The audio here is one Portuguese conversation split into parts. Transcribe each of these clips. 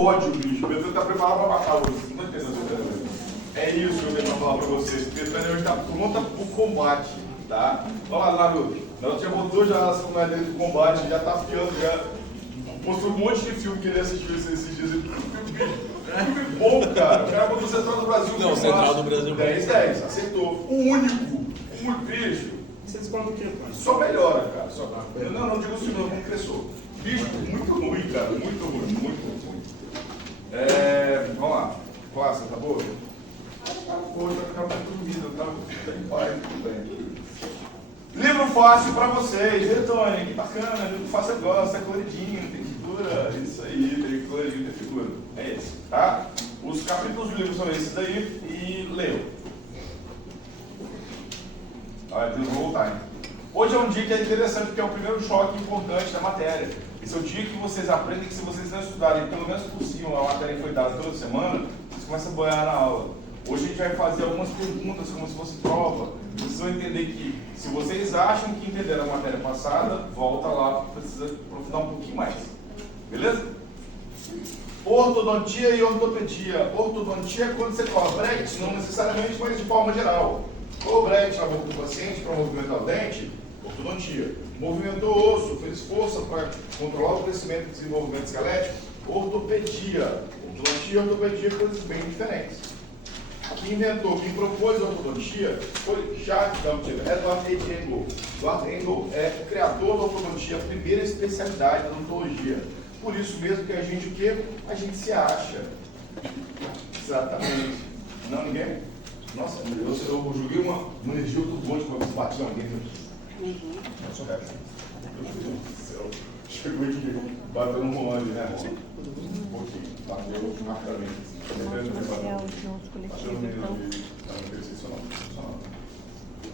ódio, bicho. Meu Deus tá preparado pra matar hoje. Não tô entendendo. É isso que eu tenho pra falar pra vocês. Porque o hoje tá pronta pro combate, tá? Vamos lá, Naruto. Naruto já botou já as comunidades dentro do combate, já tá afiando, já mostrou um monte de filme que ele assistiu esses dias. Filme bom, cara. O cara botou Central do Brasil. Não, Central do Brasil. 10, acertou. O único bicho. Vocês falam o quê, pai? Só melhora, cara. Não digo assim, não, como cresceu. Bicho, muito ruim, cara. Muito ruim. Vamos lá. Classe, tá boa? Hoje vai ficar muito dormido, tá? Tá em paz, tudo bem. Livro fácil pra vocês, viu, Tony? Que bacana, livro fácil eu gosto, é coloridinho, tem figura, isso aí, tem coloridinho, tem figura. É esse, tá? Os capítulos do livro são esses daí e leiam. Olha, vou voltar, hein? Hoje é um dia que é interessante porque é o primeiro choque importante da matéria. Esse é o dia que vocês aprendem que se vocês não estudarem pelo menos por cima a matéria que foi dada toda semana, vocês começam a boiar na aula. Hoje a gente vai fazer algumas perguntas como se fosse prova. Vocês vão entender que se vocês acham que entenderam a matéria passada, volta lá, precisa aprofundar um pouquinho mais. Beleza? Ortodontia e ortopedia. Ortodontia é quando você coloca bracket, não necessariamente, mas de forma geral. Ou bracket na boca do paciente para movimentar o dente, ortodontia. Movimentou o osso, fez força para controlar o crescimento e desenvolvimento esquelético, ortopedia. Ortodontia e ortopedia, coisas bem diferentes. Quem inventou, quem propôs a ortodontia foi Jacques Dampier, Edward A. Engel. Edward Engel é o criador da ortodontia, a primeira especialidade da odontologia. Por isso mesmo que a gente o quê? A gente se acha. Exatamente. Não, ninguém? Nossa, eu joguei uma energia muito boa de quando você bateu alguém. Eu sou reto. Meu Deus do céu. Chegou aqui, bateu no rolão ali, né? Um pouquinho. Bateu rapidamente. Bateu no meio ali. Não excepcional.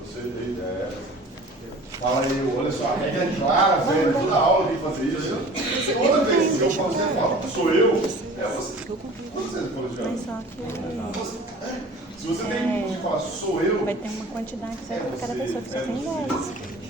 Você tem ideia. Fala aí, olha só, a regra é clara, velho. Toda aula tem que fazer isso. Toda vez que eu falo, você fala, sou eu, é você. Quando você falou de ano? Se você tem que falar, sou eu. Vai ter uma quantidade certa para cada pessoa que só tem 10.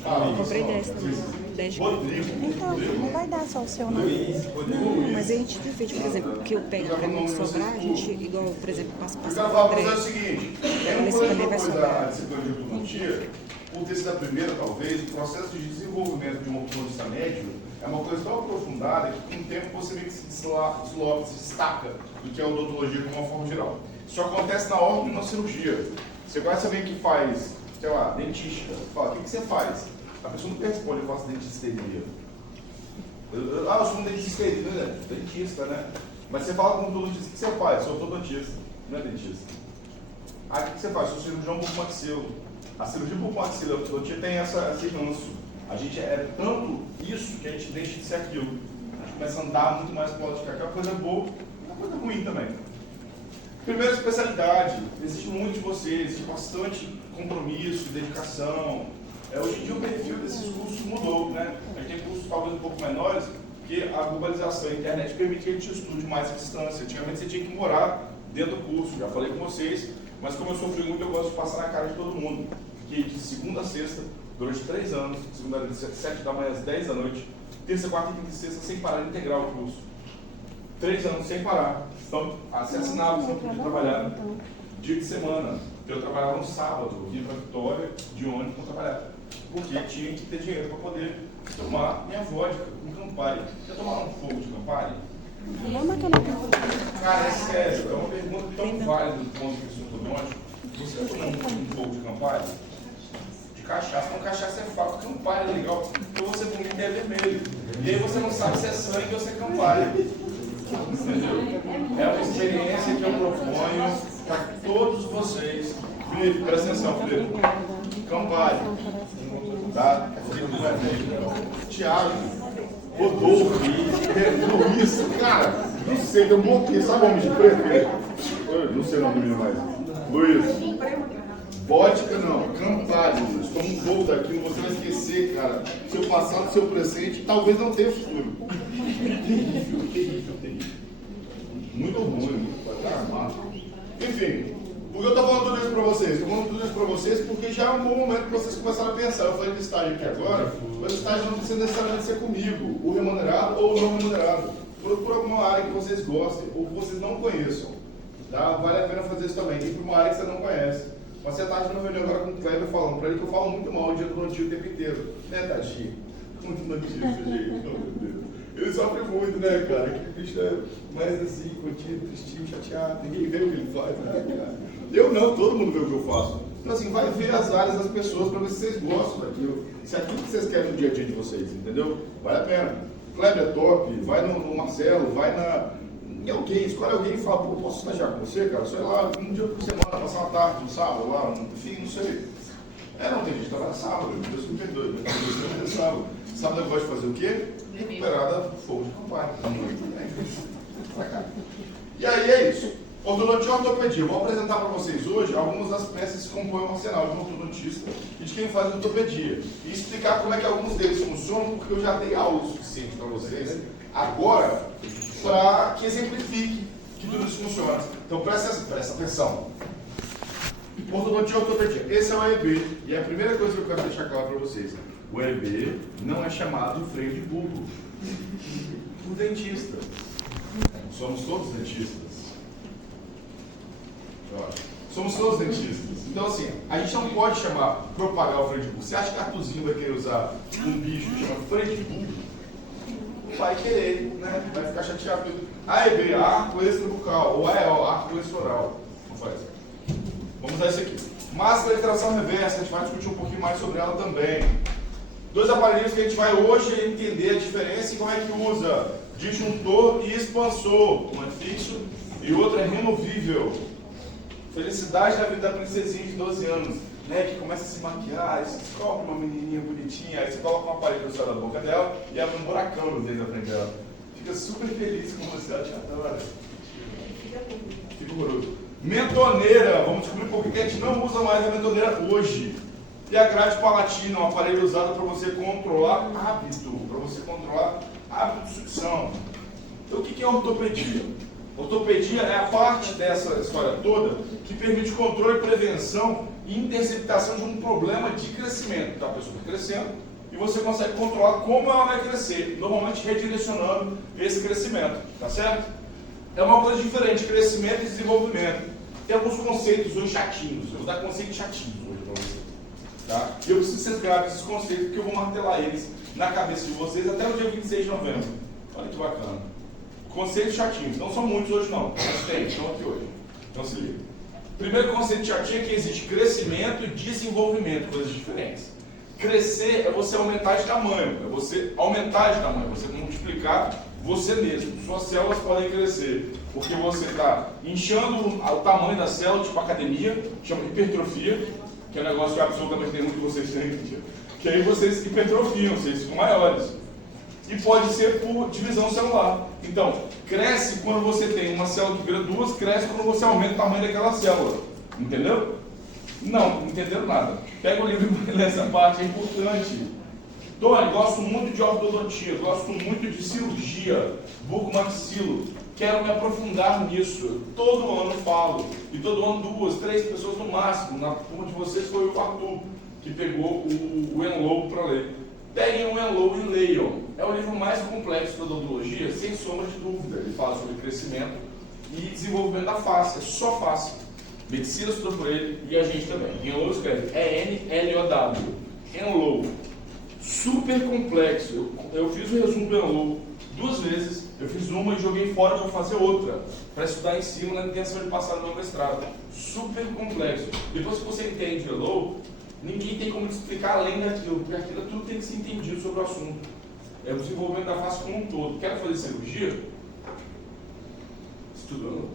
Eu comprei 10 também. 10 de Então, não vai dar só o seu, não. Não, mas a gente divide, por exemplo, o que eu pego para mim sobrar, a gente, igual, por exemplo, passa Eu quero falar para você o André. seguinte: eu não Esse vou também vai propor sobrar. a disciplina de ortodontia, por ter sido a primeira, talvez, o processo de desenvolvimento de um ortodontista médio é uma coisa tão aprofundada que com o tempo você meio que se desloca, se destaca do que é a odontologia de uma forma geral. Isso acontece na ordem e na cirurgia. Você conhece alguém que faz, sei lá, dentista, fala, o que você faz? A pessoa não responde, eu faço dentisteria. Eu sou um dentisteria, né? Dentista, né? Mas você fala com um odontista, o que você faz? Eu sou ortodontista, não é dentista. Aí o que você faz? Eu sou cirurgião bucomaxilo. A cirurgia bucomaxilo, a ortodontia tem esse ranço. A gente é tanto isso que a gente deixa de ser aquilo. A gente começa a andar muito mais para o lado de cá, aquela coisa boa e uma coisa ruim também. Primeira especialidade, existe muito de vocês, existe bastante compromisso, dedicação. Hoje em dia o perfil desses cursos mudou, né? A gente tem cursos talvez um pouco menores, porque a globalização, a internet permite que a gente estude mais à distância. Antigamente você tinha que morar dentro do curso, já falei com vocês, mas como eu sofri muito, eu gosto de passar na cara de todo mundo. Fiquei de segunda a sexta, durante 3 anos, segunda a 7 da manhã às 10 da noite, terça, quarta e quinta e sexta, sem parar de integrar o curso. 3 anos sem parar. Então, você assinava, você não podia trabalhar dia de semana. Eu trabalhava no sábado, eu vinha para Vitória de ônibus para trabalhar. Porque tinha que ter dinheiro para poder tomar minha vodka com Campari. Já tomaram um fogo de Campari? Cara, é sério, é uma pergunta tão válida do ponto de vista ortodôntico. Você já tomou um fogo de Campari? De cachaça. Não, cachaça é fato, Campari é legal. Então você vomita é vermelho. E aí você não sabe se é sangue ou se é Campari. Entendeu? É uma experiência que eu proponho para todos vocês. Felipe, presta atenção, Felipe. Campari. Tá? Felipe não é vermelho. Tiago. Rodolfo. Luiz. Cara, não sei, deu um monte. Sabe o homem de preto? Eu não sei o nome do menino mais. Luiz. Vodka não, Campari, Luiz. Toma um gol daquilo, você vai esquecer, cara. Seu passado, seu presente, talvez não tenha futuro. Terrível. Muito ruim, pode estar armado. Enfim, por que eu estou falando tudo isso para vocês? Estou falando tudo isso para vocês porque já é um bom momento para vocês começarem a pensar. Eu falei de estágio aqui agora, mas o estágio não precisa necessariamente ser comigo, o remunerado ou o não remunerado. procura alguma área que vocês gostem ou que vocês não conheçam. Tá? Vale a pena fazer isso também. Ir para uma área que você não conhece. Mas você está tendo uma reunião agora com o Kleber falando para ele que eu falo muito mal de endodontia o tempo inteiro. Né, Tati? Muito endodontia, gente. Oh, meu Deus. Ele sofre muito, né, cara? Que bicho é mais assim, contido, tristinho, chateado. Ninguém vê o que ele faz, né, cara? Eu não, todo mundo vê o que eu faço. Então, assim, vai ver as áreas das pessoas para ver se vocês gostam daquilo. Se é aquilo que vocês querem no dia a dia de vocês, entendeu? Vale a pena. Kleber é top, vai no Marcelo, vai em alguém, escolhe alguém e fala, pô, posso estagiar com você, cara? Sei lá, um dia por semana, passar uma tarde, um sábado lá, enfim, não sei. Não tem gente que trabalha sábado, Deus me perdoe, né? Deus me sábado. Sábado eu gosto de fazer o quê? Recuperada fogo de campanha. E aí é isso. Ortodontia e ortopedia. Eu vou apresentar para vocês hoje algumas das peças que compõem o arsenal de um ortodontista e de quem faz ortopedia. E explicar como é que alguns deles funcionam, porque eu já dei aula o suficiente para vocês agora, para que exemplifique que tudo isso funciona. Então presta atenção. Ortodontia e ortopedia. Esse é o EB. E é a primeira coisa que eu quero deixar claro para vocês. O EB não é chamado de freio de burro. O dentista. Somos todos dentistas. Somos todos dentistas. Então, assim, a gente não pode propagar o freio de burro. Você acha que Artuzinho vai querer usar um bicho que chama freio de burro? Não vai querer, né? Vai ficar chateado. AEB, arco extrabucal, ou AEO, arco extraoral. Não faz. Vamos usar esse aqui. Máscara de tração reversa, a gente vai discutir um pouquinho mais sobre ela também. Dois aparelhos que a gente vai hoje entender a diferença e como é que usa. Disjuntor e expansor. Um é fixo e o outro é removível. Felicidade na vida da princesinha de 12 anos, né? Que começa a se maquiar, aí você descobre uma menininha bonitinha, aí você coloca um aparelho no céu da boca dela e abre um buracão no dedo da frente dela. Fica super feliz com você, ela te adora. Fica horroroso. Mentoneira, vamos descobrir por que a gente não usa mais a mentoneira hoje. E a grade palatina, um aparelho usado para você controlar hábito de sucção. Então o que é ortopedia? Ortopedia é a parte dessa história toda que permite controle, prevenção e interceptação de um problema de crescimento. Então a pessoa está crescendo e você consegue controlar como ela vai crescer, normalmente redirecionando esse crescimento, tá certo? É uma coisa diferente, crescimento e desenvolvimento. Tem alguns conceitos hoje chatinhos, eu vou dar conceitos chatinhos hoje para vocês. Tá? E eu preciso que vocês gravem esses conceitos, porque eu vou martelar eles na cabeça de vocês até o dia 26 de novembro. Olha que bacana. Conceitos chatinhos, não são muitos hoje não, mas tem, estão aqui hoje. Então se liga. Primeiro conceito chatinho é que existe crescimento e desenvolvimento, coisas diferentes. Crescer é você aumentar de tamanho, é você aumentar de tamanho, você multiplicar você mesmo. Suas células podem crescer, porque você está inchando o tamanho da célula, tipo academia, chama hipertrofia, que é um negócio que absolutamente nenhum de vocês tem, que aí vocês hipertrofiam, vocês ficam maiores. E pode ser por divisão celular. Então, cresce quando você tem uma célula que vira duas, cresce quando você aumenta o tamanho daquela célula. Entendeu? Não entenderam nada. Pega o livro e lê essa parte, é importante. Tony, gosto muito de ortodontia, gosto muito de cirurgia, bucomaxilo. Quero me aprofundar nisso. Todo ano falo. E todo ano 2, 3 pessoas no máximo. Na turma de vocês foi o Arthur, que pegou o Enlow para ler. Peguem o Enlow e leiam. É o livro mais complexo da odontologia, sem sombra de dúvida. Ele fala sobre crescimento e desenvolvimento da face. É só face. Medicina estudou por ele e a gente também. Enlow escreve E-N-L-O-W. Enlow. Super complexo. Eu fiz o resumo do Enlow 2 vezes. Eu fiz uma e joguei fora para fazer outra. Para estudar em cima na intenção de passar no meu mestrado. Super complexo. Depois que você entende o Enlow, ninguém tem como te explicar além daquilo, porque aquilo tudo tem que ser entendido sobre o assunto. É o desenvolvimento da face como um todo. Quer fazer cirurgia? Estuda Enlow.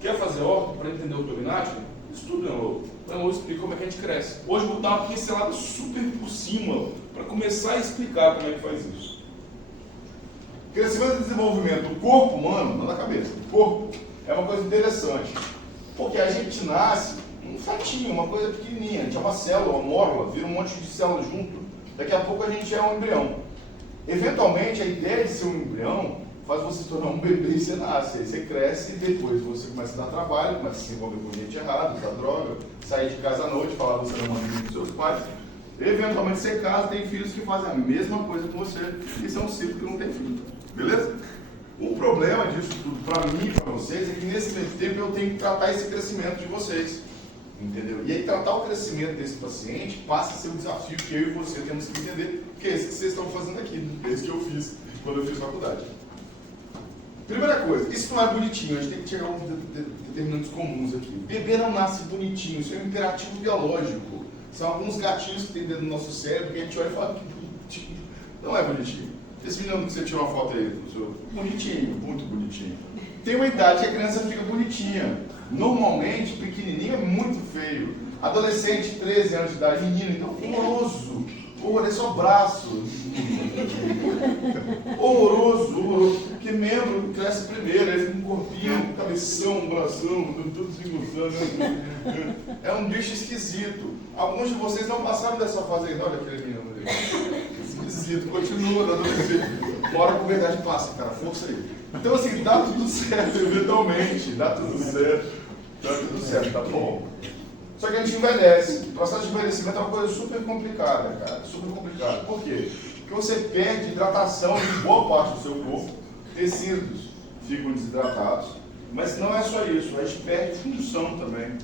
Quer fazer orto para entender o ortognático? Estuda Enlow. O Enlow explica como é que a gente cresce. Hoje vou dar uma pincelada super por cima para começar a explicar como é que faz isso. Crescimento e desenvolvimento do corpo humano, não da cabeça, do corpo, é uma coisa interessante. Porque a gente nasce um fatinho, uma coisa pequenininha, a gente é uma célula, uma mórula, vira um monte de células junto. Daqui a pouco a gente é um embrião. Eventualmente, a ideia de ser um embrião faz você se tornar um bebê e você nasce. Aí você cresce e depois você começa a dar trabalho, começa a se envolver com gente errada, usar droga, sair de casa à noite, falar que você não manda dos seus pais. Eventualmente você casa, tem filhos que fazem a mesma coisa com você. Isso é um ciclo que não tem fim. Beleza? O problema disso tudo, para mim e para vocês, é que nesse meio tempo eu tenho que tratar esse crescimento de vocês. Entendeu? E aí tratar o crescimento desse paciente passa a ser um desafio que eu e você temos que entender, que é esse que vocês estão fazendo aqui, esse que eu fiz quando eu fiz faculdade. Primeira coisa, isso não é bonitinho, a gente tem que tirar uns determinantes comuns aqui. Bebê não nasce bonitinho, isso é um imperativo biológico. São alguns gatilhos que tem dentro do nosso cérebro que a gente olha e fala que bonitinho. Não é bonitinho. Esse menino que você tirou uma foto aí, bonitinho, muito bonitinho. Tem uma idade que a criança fica bonitinha. Normalmente, pequenininho é muito feio. Adolescente, 13 anos de idade, menino, então horroroso. Olha só braço. Horroroso. Porque membro cresce primeiro, ele fica com um corpinho, um cabeção, um bração, tudo desengonçando. É um bicho esquisito. Alguns de vocês não passaram dessa fase ainda. Olha aquele menino ali. Esquisito, continua na adolescência. Uma hora com verdade passa, cara, força aí. Então assim, dá tudo certo, eventualmente, dá tudo certo, tá bom. Só que a gente envelhece. O processo de envelhecimento é uma coisa super complicada, cara, super complicada. Por quê? Porque você perde hidratação de boa parte do seu corpo, tecidos ficam desidratados, mas não é só isso, a gente perde função também.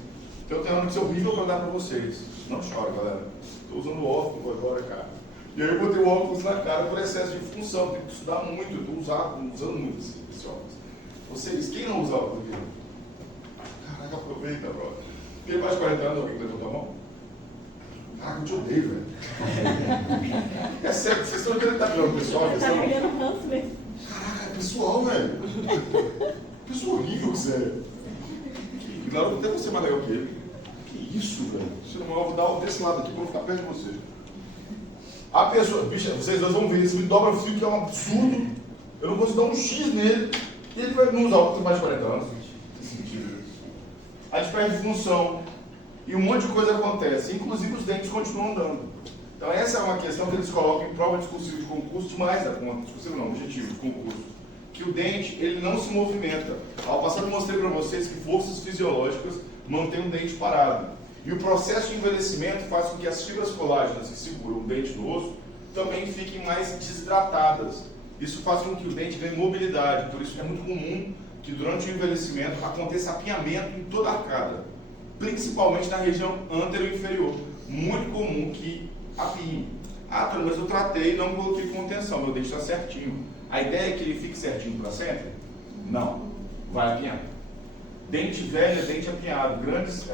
Então tem uma notícia horrível para dar para vocês. Não chora, galera. Estou usando óculos agora, cara. E aí eu botei o óculos na cara por excesso de função, tenho que estudar muito, eu estou usando muito esse óculos. Vocês, quem não usa óculos aqui? Caraca, aproveita, brother. Tem mais de 40 anos, alguém que levantou a mão? Caraca, eu te odeio, velho. É sério, vocês estão querendo estar virando pessoal? Tá virando ranço mesmo. Caraca, é pessoal, velho. Pessoa horrível que você é. Claro, até você é mais legal que ele. Que isso, velho? Se não, eu vou dar desse lado aqui para eu ficar perto de você. A pessoa, bicha, vocês dois vão ver, esse me dobra fio que é um absurdo. Eu não consigo dar um X nele e ele vai não usar óculos mais de 40 anos. A gente perde função e um monte de coisa acontece, inclusive os dentes continuam andando. Então essa é uma questão que eles colocam em prova discursiva de concurso demais da conta, discursivo não, objetivo de concurso. Que o dente, ele não se movimenta. Ao passado eu mostrei para vocês que forças fisiológicas mantêm o dente parado. E o processo de envelhecimento faz com que as fibras colágenas que seguram o dente no osso também fiquem mais desidratadas. Isso faz com que o dente ganhe mobilidade, por isso é muito comum que durante o envelhecimento aconteça apinhamento em toda a arcada, principalmente na região antero-inferior. Muito comum que apinhe. Ah, Antônio, mas eu tratei e não coloquei contenção, meu dente está certinho. A ideia é que ele fique certinho para sempre? Não, vai apinhar. Dente velho é dente apinhado. Grandes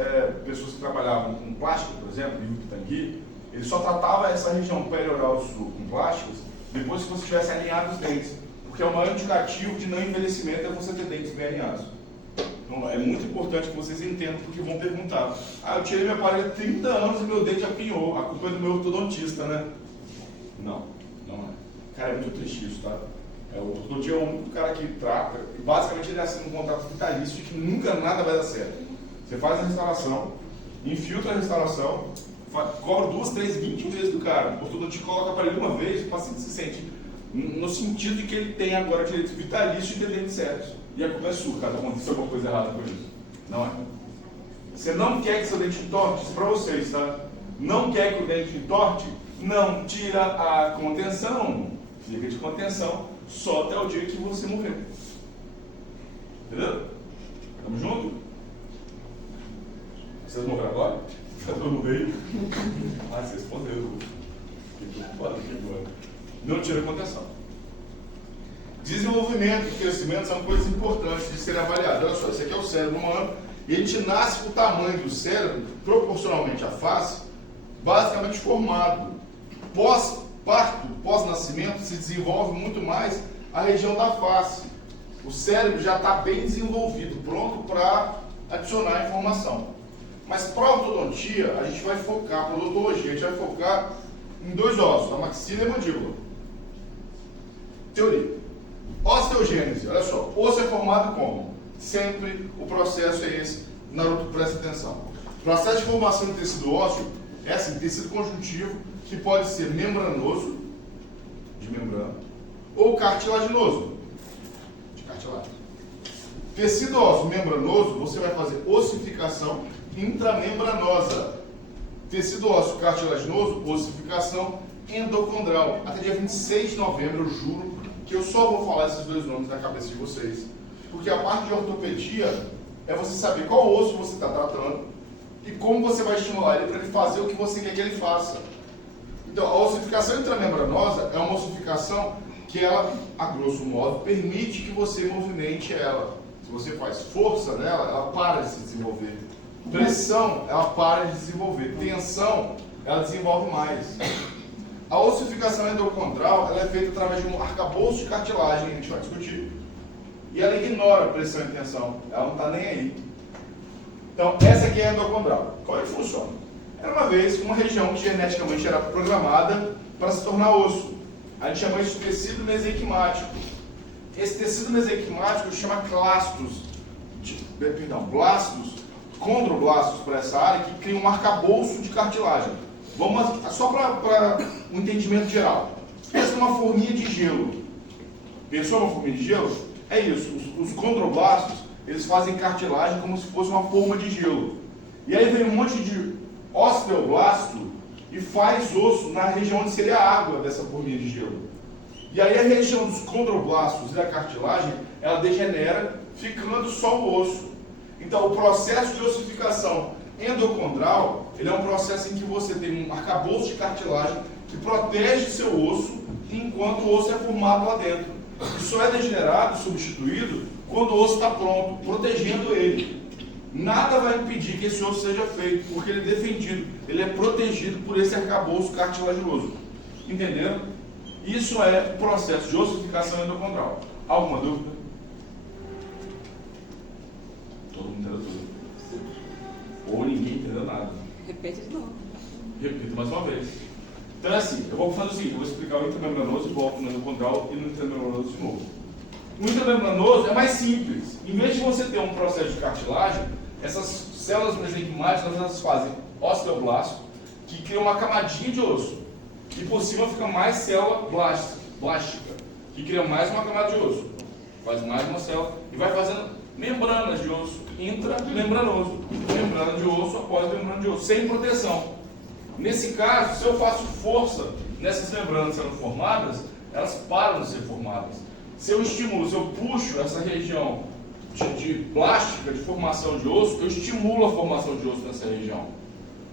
pessoas que trabalhavam com plástico, por exemplo, Liu Pitangui, ele só tratava essa região perioral sul com plásticos depois que você tivesse alinhado os dentes. Porque é o maior indicativo de não envelhecimento é você ter dentes bem alinhados. Então, é muito importante que vocês entendam, porque vão perguntar. Ah, eu tirei meu aparelho há 30 anos e meu dente apinhou. A culpa é do meu ortodontista, né? Não, não é. Cara, é muito triste isso, tá? O ortodontia é o único cara que trata, e basicamente ele assina um contrato vitalício de que nunca nada vai dar certo. Você faz a restauração, infiltra a restauração, cobra 2, 3, 20 vezes do cara. O ortodontia coloca para ele uma vez, o paciente se sente no sentido de que ele tem agora direito vitalício de ter dentes certos. E a culpa é sua, caso aconteça alguma coisa errada com isso. Não é? Você não quer que seu dente entorte? Isso é para vocês, tá? Não quer que o dente entorte? Não tira a contenção. Fica de contenção só até o dia que você morrer. Entendeu? Tamo junto? Vocês morreram agora? Eu não veio? Ah, você respondeu. Fiquei preocupado aqui agora. Não tira a contenção. Desenvolvimento e crescimento são coisas importantes de serem avaliadas. Olha só, esse aqui é o cérebro humano e a gente nasce com o tamanho do cérebro, proporcionalmente à face, basicamente formado. Pós-parto, pós-nascimento, se desenvolve muito mais a região da face. O cérebro já está bem desenvolvido, pronto para adicionar informação. Mas para a ortodontia, a gente vai focar, para a odontologia, a gente vai focar em dois ossos, a maxila e a mandíbula. Teoria. Osteogênese, olha só, osso é formado como? Sempre o processo é esse, Naruto, presta atenção. O processo de formação de tecido ósseo é assim, tecido conjuntivo, que pode ser membranoso, de membrana, ou cartilaginoso, de cartilagem. Tecido ósseo membranoso, você vai fazer ossificação intramembranosa. Tecido ósseo cartilaginoso, ossificação endocondral. Até dia 26 de novembro, eu juro, que eu só vou falar esses dois nomes na cabeça de vocês, porque a parte de ortopedia é você saber qual osso você está tratando e como você vai estimular ele para ele fazer o que você quer que ele faça. Então, a ossificação intramembranosa é uma ossificação que ela, a grosso modo, permite que você movimente ela. Se você faz força nela, ela para de se desenvolver. Pressão, ela para de desenvolver. Tensão, ela desenvolve mais. A ossificação endocondral, ela é feita através de um arcabouço de cartilagem, a gente vai discutir. E ela ignora a pressão e tensão. Ela não está nem aí. Então, essa aqui é a endocondral. Como é que funciona? Era uma vez uma região que geneticamente era programada para se tornar osso. A gente chama isso de tecido mesenquimático. Esse tecido mesenquimático chama blastos, condroblastos para essa área, que cria um arcabouço de cartilagem. Só para um entendimento geral. Pensa numa forminha de gelo. Pensou numa forminha de gelo? É isso. Os condroblastos, eles fazem cartilagem como se fosse uma forma de gelo. E aí vem um monte de osteoblasto e faz osso na região onde seria a água dessa forminha de gelo. E aí a região dos condroblastos e da cartilagem, ela degenera, ficando só o osso. Então, o processo de ossificação endocondral, ele é um processo em que você tem um arcabouço de cartilagem que protege seu osso enquanto o osso é formado lá dentro. E só é degenerado, substituído, quando o osso está pronto, protegendo ele. Nada vai impedir que esse osso seja feito, porque ele é defendido, ele é protegido por esse arcabouço cartilaginoso. Entenderam? Isso é o processo de ossificação endocondral. Alguma dúvida? Todo mundo entendeu tudo. Ou ninguém entendeu nada. Repete de novo. Repito mais uma vez. Então é assim, eu vou fazer o seguinte, eu vou explicar o intramembranoso e volto no endocondral e no intramembranoso de novo. O intramembranoso é mais simples. Em vez de você ter um processo de cartilagem, essas células mesenquimáticas, elas fazem osteoblasto, que cria uma camadinha de osso. E por cima fica mais célula blástica, que cria mais uma camada de osso. Faz mais uma célula e vai fazendo membranas de osso intramembranoso. Membrana de osso após membrana de osso, sem proteção. Nesse caso, se eu faço força nessas membranas sendo formadas, elas param de ser formadas. Se eu estimulo, se eu puxo essa região de plástica, de formação de osso, eu estimulo a formação de osso nessa região.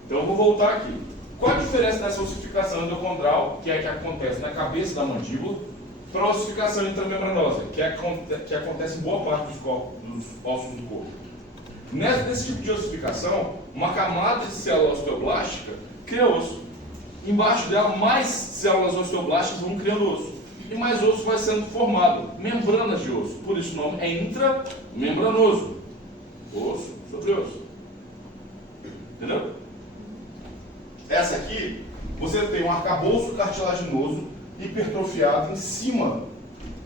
Então eu vou voltar aqui. Qual a diferença dessa ossificação endocondral, que é a que acontece na cabeça da mandíbula, para a ossificação intramembranosa, que acontece em boa parte dos ossos do corpo? Nesse tipo de ossificação, uma camada de célula osteoblástica cria osso. Embaixo dela, mais células osteoblásticas vão criando osso. E mais osso vai sendo formado, membranas de osso. Por isso o nome é intramembranoso. Osso sobre osso. Entendeu? Essa aqui, você tem um arcabouço cartilaginoso hipertrofiado em cima,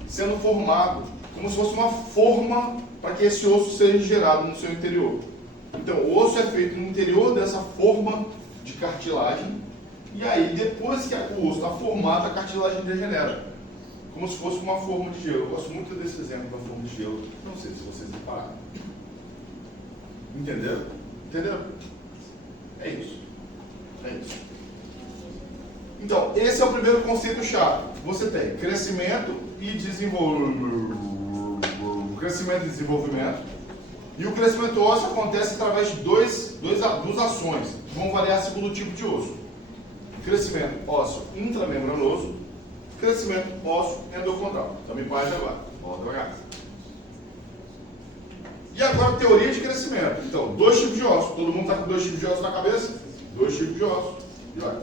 sendo formado, como se fosse uma forma para que esse osso seja gerado no seu interior. Então, o osso é feito no interior dessa forma de cartilagem, e aí, depois que o osso está formado, a cartilagem degenera, como se fosse uma forma de gelo. Eu gosto muito desse exemplo da forma de gelo, não sei se vocês repararam. Entenderam? Entenderam? É isso. É isso. Então, esse é o primeiro conceito-chave. Você tem crescimento e desenvolvimento. Crescimento e desenvolvimento. E o crescimento ósseo acontece através de duas ações, que vão variar segundo o tipo de osso. Crescimento ósseo intramembranoso, crescimento ósseo endocondral. Também pode agora. Volta devagar. E agora, teoria de crescimento. Então, dois tipos de ossos. Todo mundo está com dois tipos de ossos na cabeça? Dois tipos de ossos. E olha.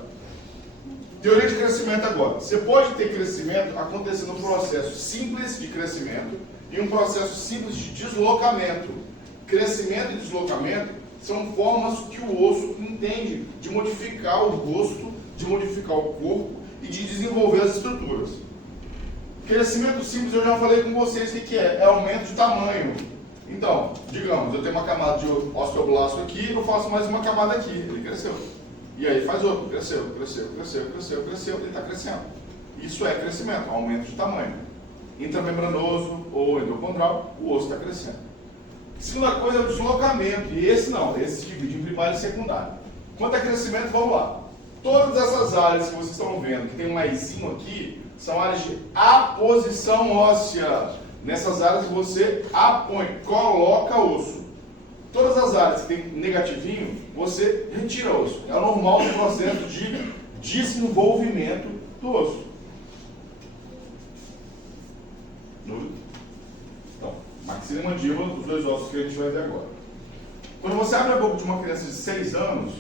Teoria de crescimento agora. Você pode ter crescimento acontecendo um processo simples de crescimento e um processo simples de deslocamento. Crescimento e deslocamento são formas que o osso entende de modificar o rosto, de modificar o corpo e de desenvolver as estruturas. Crescimento simples, eu já falei com vocês o que é. É aumento de tamanho. Então, digamos, eu tenho uma camada de osteoblasto aqui, eu faço mais uma camada aqui, ele cresceu. E aí faz outro, cresceu, ele está crescendo. Isso é crescimento, aumento de tamanho. Intramembranoso ou endocondral, o osso está crescendo. Segunda coisa é o deslocamento, e esse não, esse se divide em primário e secundário. Quanto a crescimento, vamos lá. Todas essas áreas que vocês estão vendo, que tem um maisinho aqui, são áreas de aposição óssea. Nessas áreas você apõe, coloca osso. Todas as áreas que tem negativinho, você retira osso. É o normal do processo de desenvolvimento do osso. Então, maxila e mandíbula, os dois ossos que a gente vai ver agora. Quando você abre a boca de uma criança de 6 anos,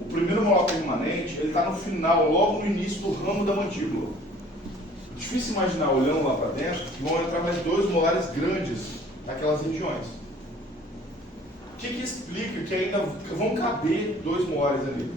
o primeiro molar permanente, ele está no final, logo no início do ramo da mandíbula. Difícil imaginar, olhando lá para dentro, que vão entrar mais 2 molares grandes naquelas regiões. O que explica que ainda vão caber 2 molares ali?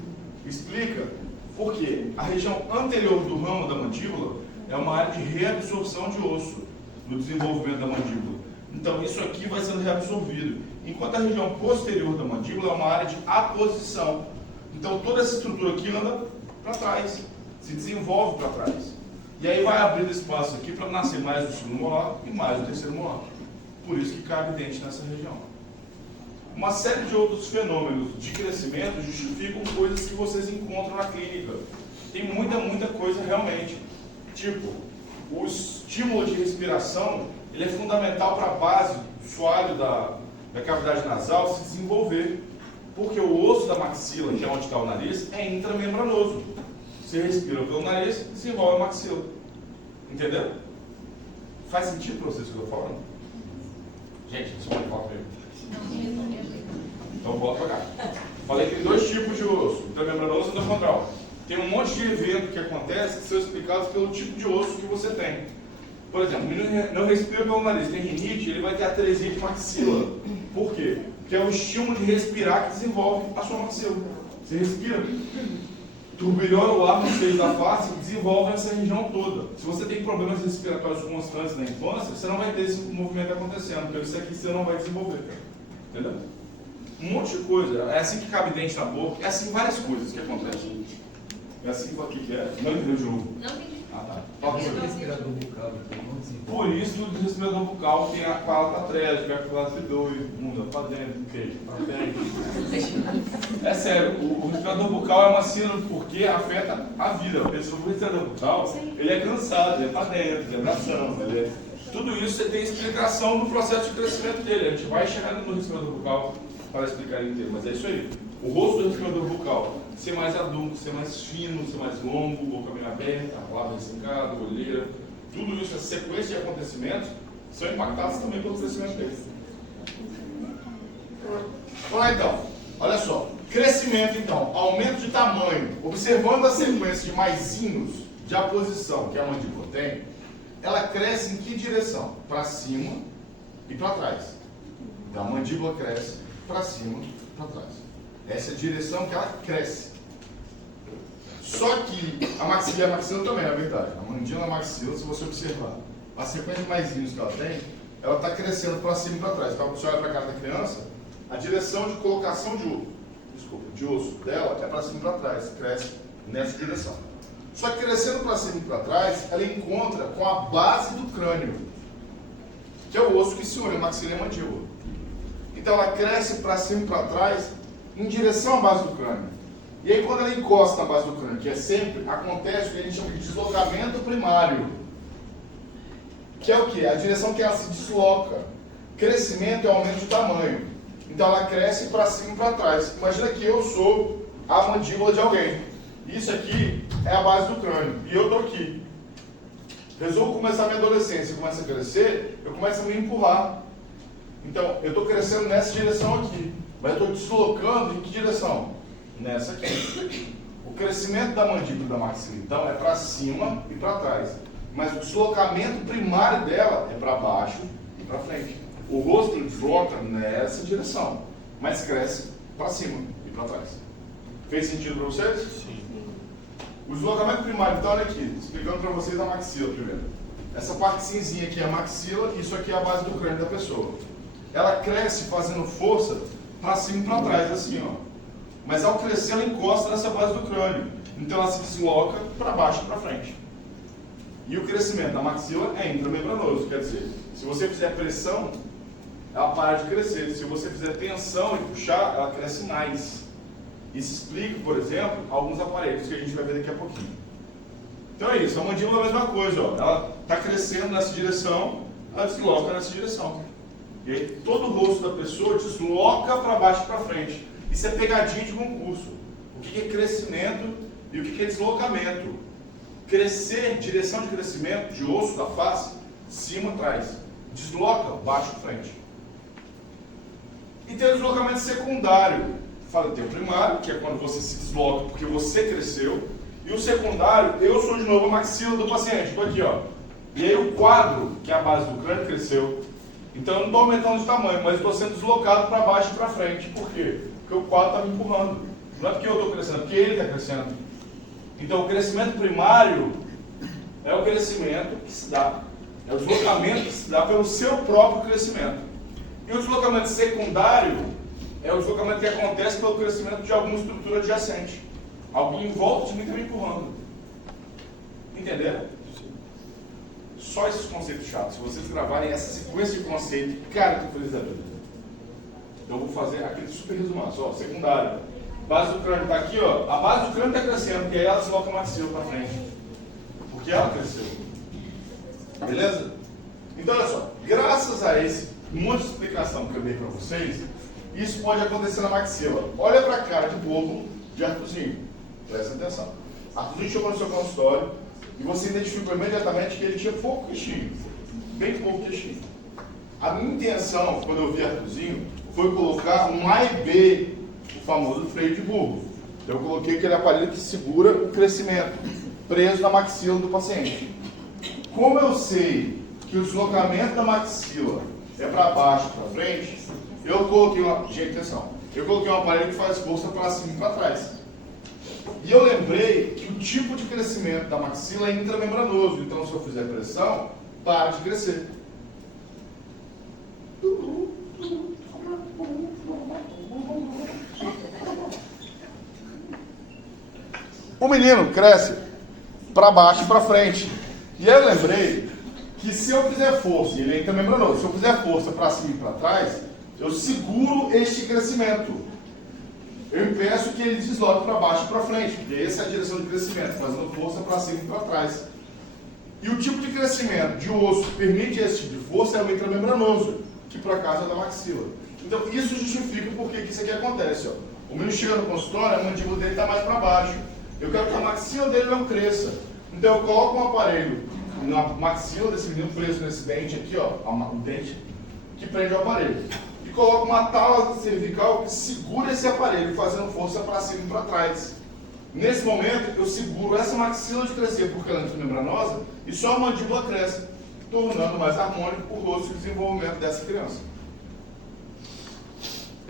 Explica porque a região anterior do ramo da mandíbula é uma área de reabsorção de osso no desenvolvimento da mandíbula. Então isso aqui vai sendo reabsorvido. Enquanto a região posterior da mandíbula é uma área de aposição. Então toda essa estrutura aqui anda para trás, se desenvolve para trás. E aí vai abrindo espaço aqui para nascer mais o segundo molar e mais o terceiro molar. Por isso que cabe dente nessa região. Uma série de outros fenômenos de crescimento justificam coisas que vocês encontram na clínica. Tem muita coisa realmente. Tipo, o estímulo de respiração, ele é fundamental para a base do soalho da cavidade nasal se desenvolver. Porque o osso da maxila, que é onde está o nariz, é intramembranoso. Você respira pelo nariz, desenvolve a maxila. Entendeu? Faz sentido para vocês o que eu estou falando? Gente, só uma foto mesmo. Então volta para cá. Falei que tem 2 tipos de osso, intramembranoso e endocondral. Tem um monte de eventos que acontecem que são explicados pelo tipo de osso que você tem. Por exemplo, o menino não respira pelo nariz, tem rinite, ele vai ter atresia de maxila. Por quê? Porque é o estímulo de respirar que desenvolve a sua maxila. Você respira, turbilhona o ar no seio da face e desenvolve essa região toda. Se você tem problemas respiratórios constantes na infância, você não vai ter esse movimento acontecendo, porque isso aqui você não vai desenvolver. Entendeu? Um monte de coisa. É assim que cabe dente na boca, é assim várias coisas que acontecem. É assim que é? Não entendeu de novo? Não entendi. Ah, tá. Fala pra você. Respirador bucal, então não desenvolve. Por isso o respirador bucal tem a palata atrésica, a classe 2, bunda para dentro, queijo para dentro. É sério, o respirador bucal é uma síndrome porque afeta a vida. A pessoa com respirador bucal, ele é cansado, ele é para dentro, ele é bração, ele é... Tudo isso você tem explicação no processo de crescimento dele. A gente vai chegar no respirador bucal para explicar ele inteiro, mas é isso aí. O rosto do respirador bucal, ser mais adulto, ser mais fino, ser mais longo, boca bem aberta, lábio ressecado, olheira, tudo isso, essa sequência de acontecimentos, são impactados também pelo crescimento dele. Vamos lá então, olha só, crescimento então, aumento de tamanho, observando a sequência de maisinhos de aposição que a mandíbula tem, ela cresce em que direção? Para cima e para trás. Então a mandíbula cresce para cima e para trás. Essa é a direção que ela cresce. Só que a maxila e a maxila também, na verdade. A mandíbula e a maxila, se você observar a sequência de maisinhos que ela tem, ela está crescendo para cima e para trás. Então, quando você olha para a cara da criança, a direção de colocação de osso dela é para cima e para trás. Cresce nessa direção. Só que crescendo para cima e para trás, ela encontra com a base do crânio, que é o osso que se une, a maxila e a mandíbula. Então, ela cresce para cima e para trás, em direção à base do crânio. E aí quando ela encosta na base do crânio, que é sempre, acontece o que a gente chama de deslocamento primário. Que é o quê? A direção que ela se desloca. Crescimento é aumento de tamanho. Então ela cresce para cima e para trás. Imagina que eu sou a mandíbula de alguém. Isso aqui é a base do crânio. E eu estou aqui. Resolvo começar a minha adolescência, começa a crescer, eu começo a me empurrar. Então, eu estou crescendo nessa direção aqui. Mas eu estou deslocando em que direção? Nessa aqui. O crescimento da mandíbula e da maxila, então, é para cima e para trás. Mas o deslocamento primário dela é para baixo e para frente. O rosto desloca nessa direção, mas cresce para cima e para trás. Fez sentido para vocês? Sim. O deslocamento primário, então, olha aqui, explicando para vocês a maxila primeiro. Essa parte cinzinha aqui é a maxila, isso aqui é a base do crânio da pessoa. Ela cresce fazendo força para cima e para trás, assim, ó. Mas ao crescer, ela encosta nessa base do crânio. Então ela se desloca para baixo e para frente. E o crescimento da maxila é intramembranoso, quer dizer, se você fizer pressão, ela para de crescer. Se você fizer tensão e puxar, ela cresce mais. Isso explica, por exemplo, alguns aparelhos que a gente vai ver daqui a pouquinho. Então é isso, a mandíbula é a mesma coisa, ó. Ela está crescendo nessa direção, ela desloca nessa direção. E aí todo o rosto da pessoa desloca para baixo e para frente. Isso é pegadinha de concurso. O que é crescimento e o que é deslocamento? Crescer, direção de crescimento de osso da face, cima, trás. Desloca, baixo, frente. E tem o deslocamento secundário. Fala, tem o primário, que é quando você se desloca porque você cresceu. E o secundário, eu sou de novo a maxila do paciente. Estou aqui, ó. E aí o quadro, que é a base do crânio, cresceu. Então eu não estou aumentando de tamanho, mas estou sendo deslocado para baixo e para frente. Por quê? Porque o quadro está me empurrando. Não é porque eu estou crescendo, é porque ele está crescendo. Então o crescimento primário é o crescimento que se dá. É o deslocamento que se dá pelo seu próprio crescimento. E o deslocamento secundário é o deslocamento que acontece pelo crescimento de alguma estrutura adjacente. Alguém em volta de mim está me empurrando. Entenderam? Só esses conceitos chatos. Se vocês gravarem essa sequência de conceitos, cara, que feliz da vida. Então eu vou fazer aquele super resumado. Só, secundário. Base do crânio está aqui, ó. A base do crânio está crescendo, porque aí ela desloca a maxila para frente. Porque ela cresceu. Beleza? Então olha só, graças a esse monte de explicação que eu dei para vocês, isso pode acontecer na maxila. Olha para a cara de bobo de Arthurzinho. Presta atenção. Arthurzinho chegou no seu consultório e você identificou imediatamente que ele tinha pouco queixinho. Bem pouco queixinho. A minha intenção, quando eu vi Arthurzinho, foi colocar um A e B, o famoso freio de burro. Eu coloquei aquele aparelho que segura o crescimento, preso na maxila do paciente. Como eu sei que o deslocamento da maxila é para baixo e para frente, eu coloquei uma... Gente, atenção. Eu coloquei um aparelho que faz força para cima e para trás. E eu lembrei que o tipo de crescimento da maxila é intramembranoso. Então, se eu fizer pressão, para de crescer. O menino cresce para baixo e para frente. E aí eu lembrei que se eu fizer força, e ele é intramembranoso, se eu fizer força para cima e para trás, eu seguro este crescimento. Eu impeço que ele desloque para baixo e para frente, porque essa é a direção de crescimento, fazendo força para cima e para trás. E o tipo de crescimento de osso que permite esse tipo de força é o intramembranoso, que por acaso é da maxila. Então isso justifica por que isso aqui acontece. Ó. O menino chega no consultório, a mandíbula dele está mais para baixo. Eu quero que a maxila dele não cresça. Então eu coloco um aparelho na maxila desse menino preso nesse dente aqui, ó, o dente que prende o aparelho. E coloco uma tala cervical que segura esse aparelho, fazendo força para cima e para trás. Nesse momento, eu seguro essa maxila de crescer, porque ela é intramembranosa, e só a mandíbula cresce, tornando mais harmônico o rosto e o desenvolvimento dessa criança.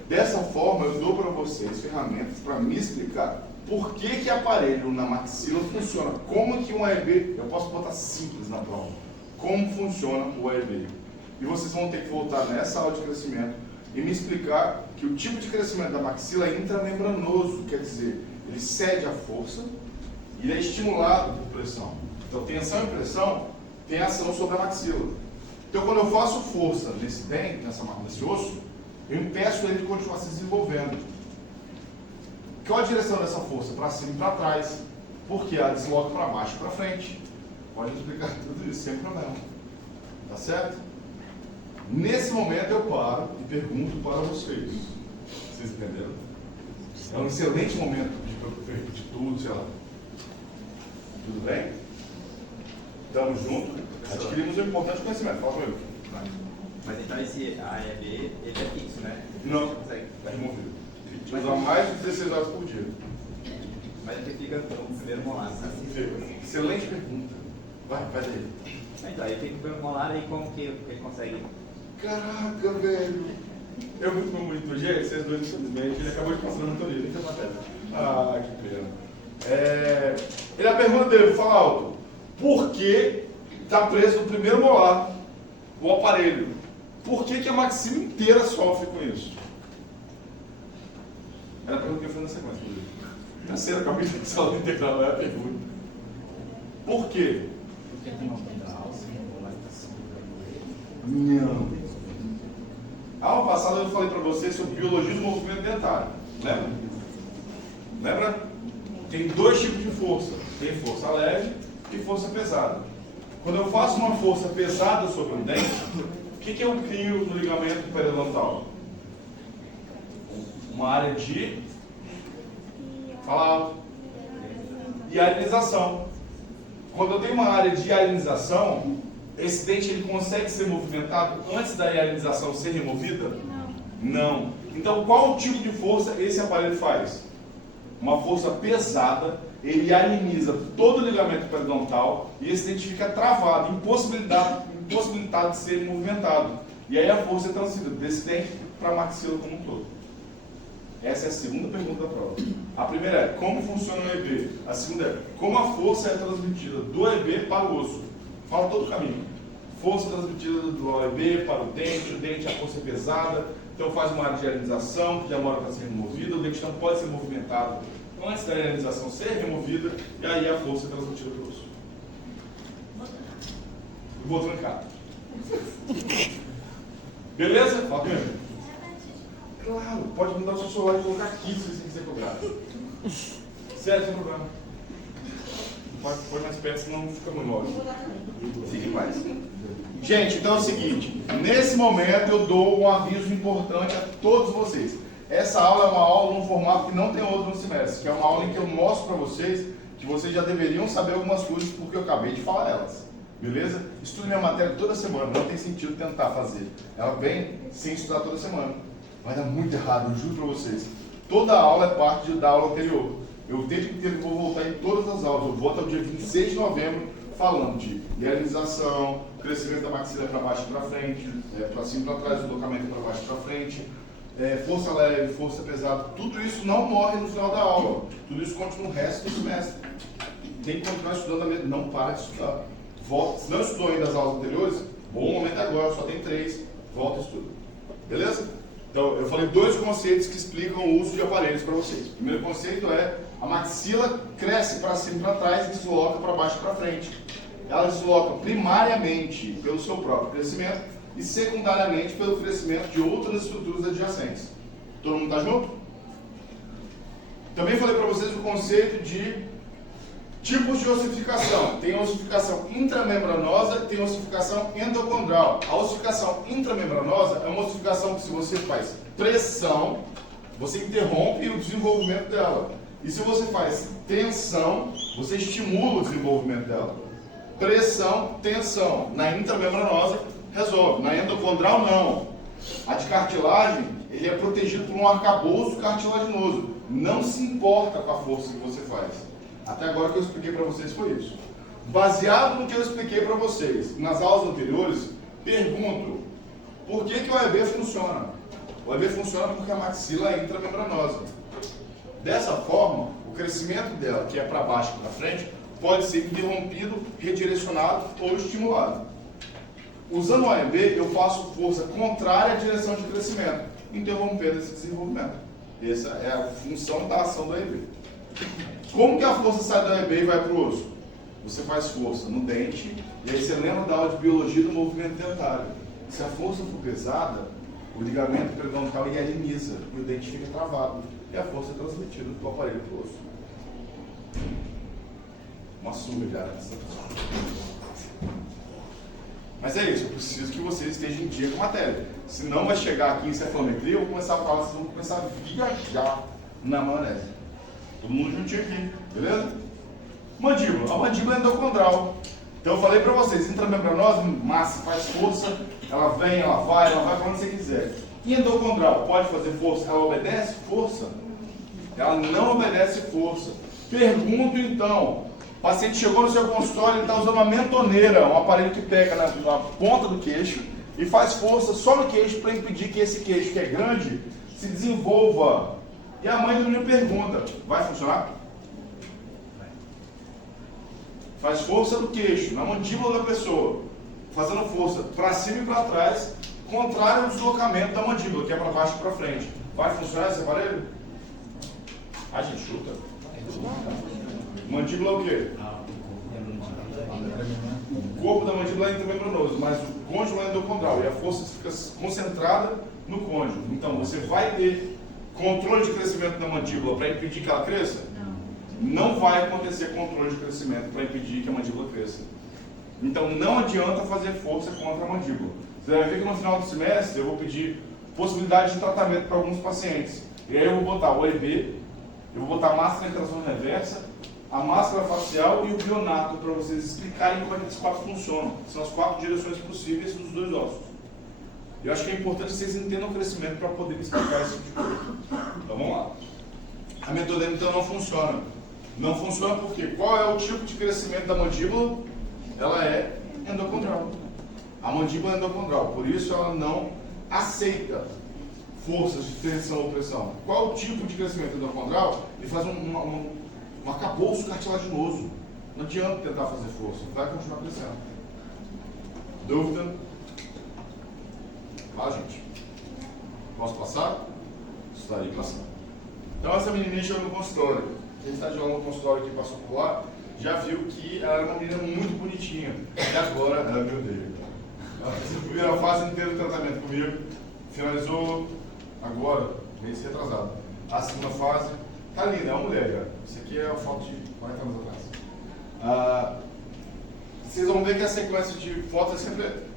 Dessa forma, eu dou para vocês ferramentas para me explicar por que aparelho na maxila funciona, como que um AEB, eu posso botar simples na prova, como funciona o AEB. E vocês vão ter que voltar nessa aula de crescimento e me explicar que o tipo de crescimento da maxila é intramembranoso, quer dizer, ele cede à força e ele é estimulado por pressão. Então, tensão e pressão tem ação sobre a maxila. Então, quando eu faço força nesse dente, nesse osso, eu impeço ele de continuar se desenvolvendo. Qual a direção dessa força? Para cima e para trás. Porque ela desloca para baixo e para frente. Pode explicar tudo isso sem problema. Tá certo? Nesse momento eu paro e pergunto para vocês. Vocês entenderam? É um excelente momento de tudo, sei lá. Tudo bem? Estamos juntos? Adquirimos um importante conhecimento. Fala comigo. Mas então esse AEB, ele é fixo, né? Não, Consegue. é removido. A gente usa mais de 16 horas por dia. Mas ele fica com o primeiro molar, sabe? Excelente pergunta. Vai daí. Então, ele fica com o primeiro molar e como que ele consegue? Caraca, velho. Eu vi meu monitor, gente, vocês dois, infelizmente, ele acabou de passar na monitoria, nem tem matéria. Ah, que pena. Ele, a pergunta dele, vou falar alto. Por que está preso no primeiro molar o aparelho? Por que a maxila inteira sofre com isso? Era a pergunta que eu fiz na sequência, inclusive. Terceira, acabei de sala integral, é a pergunta. Por quê? Porque tem uma banda alça e uma lactação. Não. Aula passada eu falei para vocês sobre biologia do movimento dentário. Lembra? Tem dois tipos de força. Tem força leve e força pesada. Quando eu faço uma força pesada sobre um dente, o que eu crio no ligamento periodontal? Uma área de... Fala alto. Hialinização. Quando eu tenho uma área de hialinização, esse dente ele consegue ser movimentado antes da hialinização ser removida? Não. Então, qual tipo de força esse aparelho faz? Uma força pesada, ele hialiniza todo o ligamento periodontal e esse dente fica travado, impossibilitado de ser movimentado. E aí a força é transferida desse dente para a maxila como um todo. Essa é a segunda pergunta da prova. A primeira é, como funciona o EB? A segunda é, como a força é transmitida do EB para o osso? Fala todo o caminho. Força transmitida do EB para o dente, a força é pesada, então faz uma área de hialinização que demora para ser removida, o dente não pode ser movimentado antes da hialinização ser removida, e aí a força é transmitida para o osso. Eu vou trancar. Beleza? Fala comigo. Claro, pode mudar o seu celular e colocar aqui se você quiser cobrar. Sério, sem problema. Põe mais perto, senão fica menor. Fique mais. Gente, então é o seguinte, nesse momento eu dou um aviso importante a todos vocês. Essa aula é uma aula num formato que não tem outro no semestre, que é uma aula em que eu mostro para vocês que vocês já deveriam saber algumas coisas porque eu acabei de falar elas. Beleza? Estude minha matéria toda semana, não tem sentido tentar fazer. Ela vem sem estudar toda semana. Vai dar muito errado, eu juro para vocês. Toda aula é parte da aula anterior. Eu o tempo inteiro vou voltar em todas as aulas. Eu vou até o dia 26 de novembro falando de hialinização, crescimento da maxila para baixo e para frente, para cima e para trás, deslocamento para baixo e para frente, força leve, força pesada. Tudo isso não morre no final da aula. Tudo isso continua o resto do semestre. Tem que continuar estudando, não para de estudar. Volta. Se não estudou ainda as aulas anteriores, bom momento agora, só tem 3, volta e estuda. Beleza? Então, eu falei 2 conceitos que explicam o uso de aparelhos para vocês. O primeiro conceito é a maxila cresce para cima e para trás e desloca para baixo e para frente. Ela desloca primariamente pelo seu próprio crescimento e secundariamente pelo crescimento de outras estruturas adjacentes. Todo mundo está junto? Também falei para vocês o conceito de tipos de ossificação. Tem ossificação intramembranosa e tem ossificação endocondral. A ossificação intramembranosa é uma ossificação que, se você faz pressão, você interrompe o desenvolvimento dela. E se você faz tensão, você estimula o desenvolvimento dela. Pressão, tensão. Na intramembranosa, resolve. Na endocondral, não. A de cartilagem, ele é protegido por um arcabouço cartilaginoso. Não se importa com a força que você faz. Até agora que eu expliquei para vocês foi isso. Baseado no que eu expliquei para vocês nas aulas anteriores, pergunto, por que o EB funciona? O EB funciona porque a maxila é intramembranosa. Dessa forma, o crescimento dela, que é para baixo e para frente, pode ser interrompido, redirecionado ou estimulado. Usando o EB, eu faço força contrária à direção de crescimento, interrompendo esse desenvolvimento. Essa é a função da ação do EB. Como que a força sai do EB e vai para o osso? Você faz força no dente, e aí você lembra da aula de biologia do movimento dentário. Se a força for pesada, o ligamento periodontal hialiniza e o dente fica travado. E a força é transmitida do aparelho para o osso. Uma surra já nessa. Mas é isso, eu preciso que vocês estejam em dia com a matéria. Senão vai chegar aqui em cefalometria, eu vou começar a falar, vocês vão começar a viajar na maionese. Todo mundo juntinho aqui, beleza? Mandíbula. A mandíbula é endocondral. Então eu falei para vocês, intramembranosa, massa, faz força, ela vem, ela vai para onde você quiser. E endocondral, pode fazer força? Ela obedece força? Ela não obedece força. Pergunto então, o paciente chegou no seu consultório, ele está usando uma mentoneira, um aparelho que pega na ponta do queixo e faz força só no queixo para impedir que esse queixo, que é grande, se desenvolva. E a mãe do menino pergunta, vai funcionar? Faz força no queixo, na mandíbula da pessoa, fazendo força para cima e para trás, contrário ao deslocamento da mandíbula, que é para baixo e para frente. Vai funcionar esse aparelho? A gente chuta. Mandíbula é o quê? O corpo da mandíbula é intramembranoso, mas o cônjuge é endocondral e a força fica concentrada no cônjuge. Então você vai ter controle de crescimento da mandíbula para impedir que ela cresça? não vai acontecer controle de crescimento para impedir que a mandíbula cresça. Então não adianta fazer força contra a mandíbula. Você vai ver que no final do semestre eu vou pedir possibilidade de tratamento para alguns pacientes. E aí eu vou botar o EB, eu vou botar a máscara de tração reversa, a máscara facial e o bionato para vocês explicarem como é que esses quatro funcionam. São as 4 direções possíveis dos 2 ossos. Eu acho que é importante que vocês entendam o crescimento para poder explicar esse tipo de coisa. Então vamos lá. A metodema então não funciona. Não funciona porque qual é o tipo de crescimento da mandíbula? Ela é endocondral. A mandíbula é endocondral, por isso ela não aceita forças de tensão ou pressão. Qual o tipo de crescimento endocondral? Ele faz um arcabouço cartilaginoso. Não adianta tentar fazer força, vai continuar crescendo. Dúvida? Lá, gente. Posso passar? Estarei passando. Então essa menininha chegou no consultório. Quem está de aula no consultório que passou por lá, já viu que ela era uma menina muito bonitinha. E agora ela me odeia. Ela fez a primeira fase inteira do tratamento comigo. Finalizou agora, mês retrasado. A segunda fase, tá linda, é uma mulher já. Isso aqui é uma foto de 40 anos atrás. Vocês vão ver que a sequência de fotos é sempre...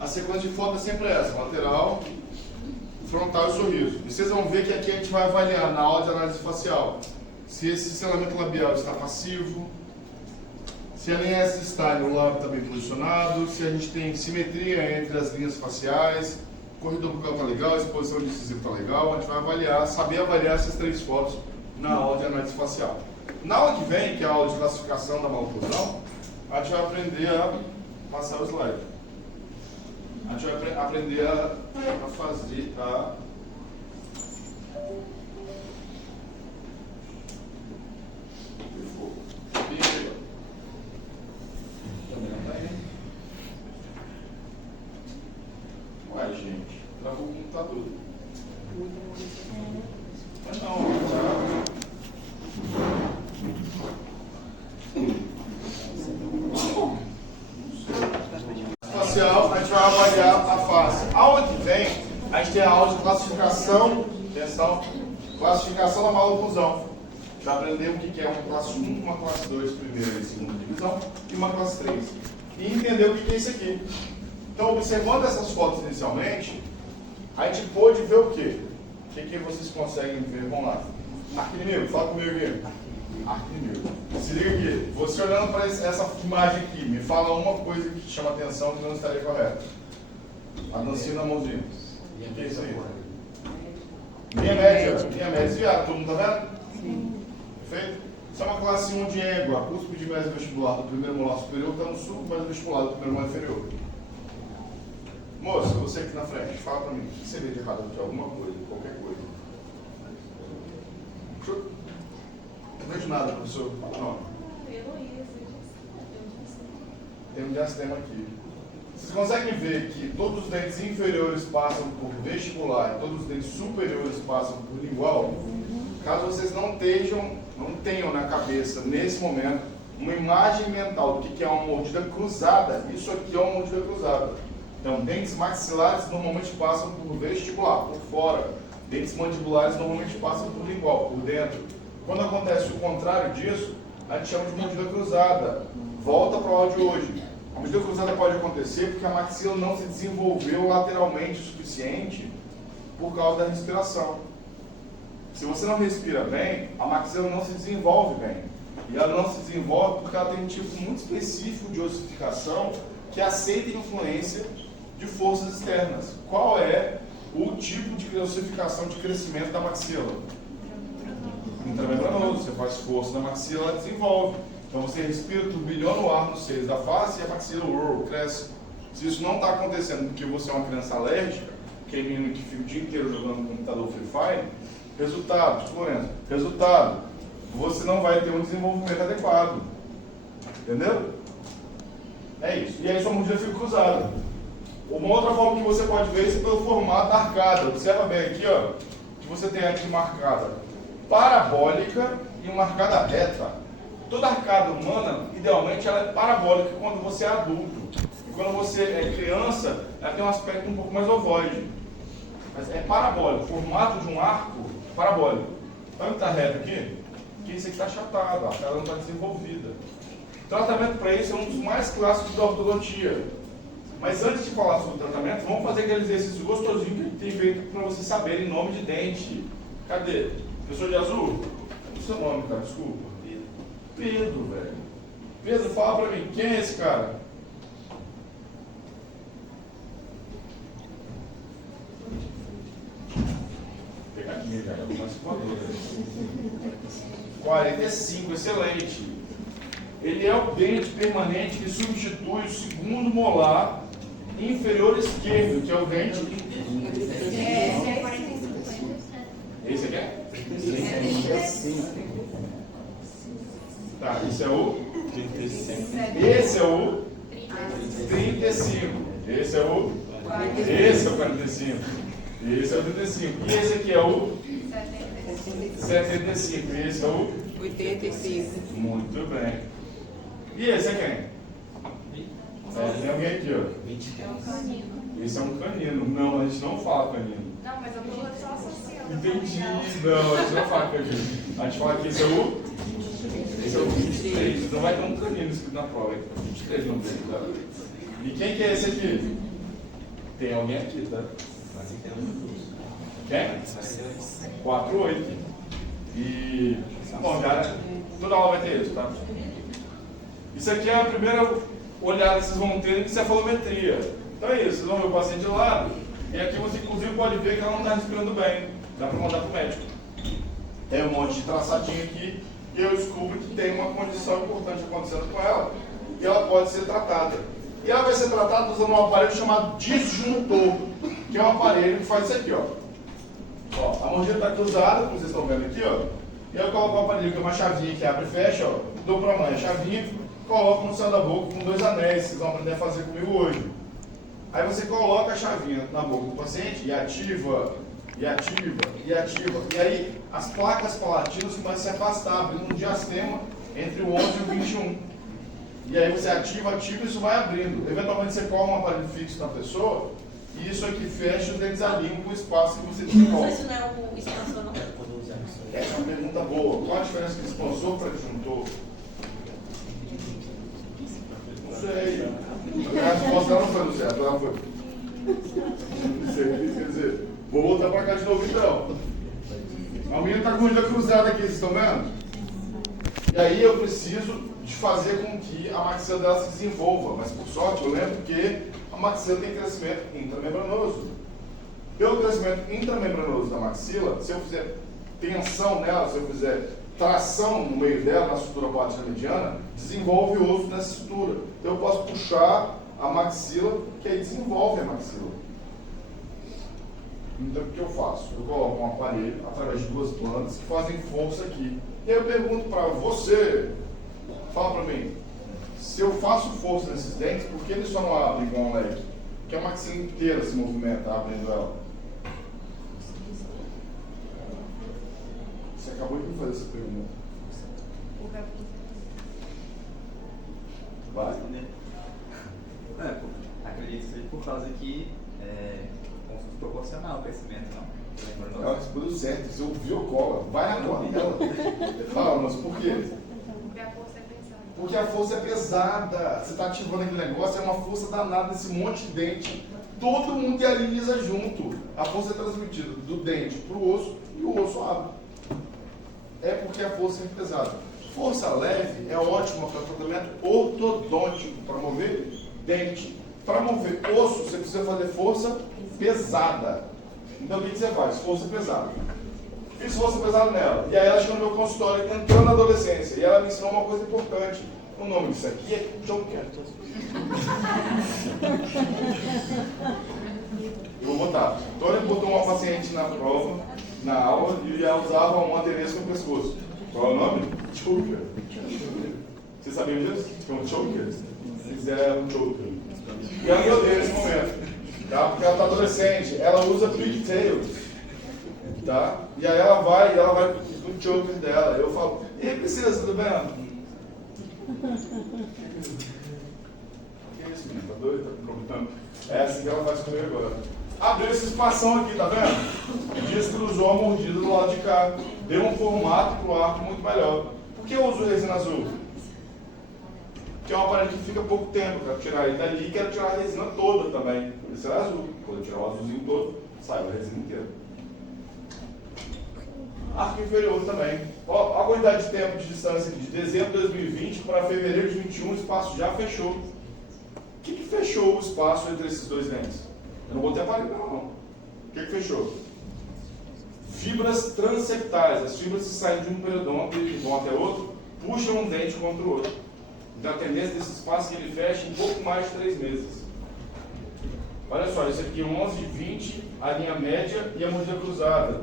A sequência de fotos é sempre essa, lateral, frontal e sorriso. E vocês vão ver que aqui a gente vai avaliar na aula de análise facial se esse selamento labial está passivo, se a linha S está no lábio está bem posicionado, se a gente tem simetria entre as linhas faciais, o corredor bucal está legal, a exposição de incisivo está legal. A gente vai avaliar, saber avaliar essas 3 fotos na aula de análise facial. Na aula que vem, que é a aula de classificação da maloclusão, a gente vai aprender a passar o slide. A gente vai aprender a fazer a... Ué, gente, travou o computador. Mas não, facial, a gente vai avaliar a face. A aula que vem, a gente tem a aula de classificação, atenção, classificação da maloclusão. Já aprendemos o que é uma classe 1, uma classe 2, primeira e segunda divisão, e uma classe 3. E entender o que é isso aqui. Então, observando essas fotos inicialmente, a gente pôde ver o quê? O que vocês conseguem ver? Vamos lá. Arquinimigo, fala comigo aqui. Arquinimigo. Se liga aqui. Você olhando para essa imagem aqui, me fala uma coisa que te chama atenção que não estaria correta. A dancinha na mãozinha. O que é isso aí? Linha média. Linha média desviada. Todo mundo tá vendo? Sim. Perfeito? Isso é uma classe 1 de égua. A cúspide mesovestibular do primeiro molar superior está no sul, mesovestibular do primeiro molar inferior. Moça, você aqui na frente, fala pra mim, o que você vê de errado aqui? Alguma coisa, qualquer coisa. Não vejo nada, professor. Não. Tem um diastema aqui. Vocês conseguem ver que todos os dentes inferiores passam por vestibular e todos os dentes superiores passam por lingual? Caso vocês não tenham na cabeça, nesse momento, uma imagem mental do que é uma mordida cruzada, isso aqui é uma mordida cruzada. Então, dentes maxilares normalmente passam por vestibular, por fora. Dentes mandibulares normalmente passam por lingual, por dentro. Quando acontece o contrário disso, a gente chama de mordida cruzada. Volta para o áudio de hoje. A mordida cruzada pode acontecer porque a maxila não se desenvolveu lateralmente o suficiente por causa da respiração. Se você não respira bem, a maxila não se desenvolve bem. E ela não se desenvolve porque ela tem um tipo muito específico de ossificação que aceita influência de forças externas. Qual é o tipo de ossificação de crescimento da maxila? Intramembranoso. Você faz força na maxila, ela desenvolve. Então você respira turbilhando o ar nos seios da face e a maxila cresce. Se isso não está acontecendo porque você é uma criança alérgica, que é menino que fica o dia inteiro jogando no computador Free Fire, resultado, você não vai ter um desenvolvimento adequado. Entendeu? É isso. E aí sua mordida fica cruzada. Uma outra forma que você pode ver isso é pelo formato da arcada. Observa bem aqui, ó, que você tem aqui uma arcada parabólica e uma arcada reta. Toda arcada humana, idealmente, ela é parabólica quando você é adulto. quando você é criança, ela tem um aspecto um pouco mais ovoide. Mas é parabólico, formato de um arco parabólico. Olha que está reto aqui? Que isso aqui está achatado, a tela não está desenvolvida. O tratamento para isso é um dos mais clássicos da ortodontia. Mas antes de falar sobre o tratamento, vamos fazer aquele exercício gostosinho que a gente tem feito para vocês saberem nome de dente. Cadê? Pessoa de azul? O seu nome, cara, desculpa. Pedro, velho. Pedro, fala pra mim, quem é esse cara? Vou pegar aqui, cara, mais 45, excelente. Ele é o dente permanente que substitui o segundo molar inferior esquerdo, que é o dente. Esse aqui é? 35. Tá, esse é o? 35. Esse é o? 35. Esse é o? Esse é o 45. Esse é o 35. E esse aqui é o? 75. E esse é o? 85. Muito bem. E esse é quem? Tem alguém aqui, ó. Esse é um canino. Não, a gente não fala canino. Não, mas eu tô só associando. Entendi. Não, a gente não fala canino. A gente fala que esse é o? Esse é o 23. Não vai ter um canino escrito na prova. É 23 não tem, tá? E quem que é esse aqui? Tem alguém aqui, tá? Quem? 48. E... Bom, cara, toda aula vai ter isso, tá? Isso aqui é a primeira olhada que vocês vão ter em cefalometria. Então é isso, vocês vão ver o paciente de lado, e aqui você inclusive pode ver que ela não está respirando bem. Dá para mandar para o médico. Tem um monte de traçadinho aqui, e eu descubro que tem uma condição importante acontecendo com ela, e ela pode ser tratada. E ela vai ser tratada usando um aparelho chamado disjuntor, que é um aparelho que faz isso aqui, ó. Ó, a mordida está cruzada, como vocês estão vendo aqui, ó. E eu coloco o aparelho, que é uma chavinha que abre e fecha, ó. Dou para a mãe a chavinha, coloco no céu da boca com 2 anéis, vocês vão aprender a fazer comigo hoje. Aí você coloca a chavinha na boca do paciente e ativa, e ativa, e ativa. E aí as placas palatinas começam a se afastar, abrindo um diastema entre o 11 e o 21. E aí você ativa, ativa e isso vai abrindo. Eventualmente você coloca um aparelho fixo na pessoa e isso aqui fecha os dentes alinham com o espaço que você desenvolve. Isso não é o expansor, não? Essa é uma pergunta boa. Qual a diferença de expansor para disjuntor? Não sei. A resposta não foi no certo, ela foi. Não sei, quer dizer, vou voltar para cá de novo então. A minha está com a mordida cruzada aqui, vocês estão vendo? E aí eu preciso de fazer com que a maxila dela se desenvolva. Mas por sorte eu lembro que a maxila tem crescimento intramembranoso. Pelo crescimento intramembranoso da maxila, se eu fizer tensão nela, se eu fizer tração no meio dela, na estrutura palatina mediana, desenvolve o osso nessa estrutura. Então eu posso puxar a maxila, que aí desenvolve a maxila. Então o que eu faço? Eu coloco um aparelho através de 2 plantas que fazem força aqui. E aí eu pergunto para você, fala para mim, se eu faço força nesses dentes, por que eles só não abrem igual um leque? Porque a maxila inteira se movimenta abrindo ela. Você acabou de me fazer essa pergunta. Vai? Acredito que seja por causa que é como se fosse proporcional ao crescimento, não? Ela respondeu certo, você ouviu a cola. Vai na cola dela. Fala, mas por quê? Porque a força é pesada. Porque a força é pesada. Você está ativando aquele negócio, é uma força danada desse monte de dente. Todo mundo dialisa junto. A força é transmitida do dente para o osso e o osso abre. É porque a força é pesada. Força leve é ótima para tratamento ortodôntico, para mover dente. Para mover osso, você precisa fazer força pesada. Então o que você faz? Força pesada. Fiz força pesada nela. E aí ela chegou no meu consultório, entrou na adolescência. E ela me ensinou uma coisa importante. O nome disso aqui é choker. Eu vou botar. Tony botou uma paciente na prova, na aula, e ela usava um adereço no pescoço. Qual é o nome? Choker. Vocês sabiam disso? Foi um choker? Fizeram um choker. E ela me odeia nesse momento. Tá? Porque ela está adolescente. Ela usa pigtails. Tá? E aí ela vai no choker dela. Eu falo, e aí, princesa, tudo bem? isso, menino? Tá doido? Tá com problema? É assim que ela faz comigo agora. Abriu esse espação aqui, tá vendo? Descruzou a mordida do lado de cá. Deu um formato pro arco muito melhor. Por que eu uso resina azul? Porque é um aparelho que fica pouco tempo. Quero tirar ele dali e quero tirar a resina toda também. Esse era azul. Quando eu tirar o azulzinho todo, sai a resina inteira. Arco inferior também. Ó, a quantidade de tempo de distância aqui. De dezembro de 2020 para fevereiro de 2021, o espaço já fechou. O que fechou o espaço entre esses dois dentes? Eu não botei aparelho não. O que fechou? Fibras transeptais. As fibras que saem de um periodonto e vão até outro, puxam um dente contra o outro. Então a tendência desse espaço é que ele feche em pouco mais de 3 meses. Olha só, isso aqui 11, 20, a linha média e a mordida cruzada.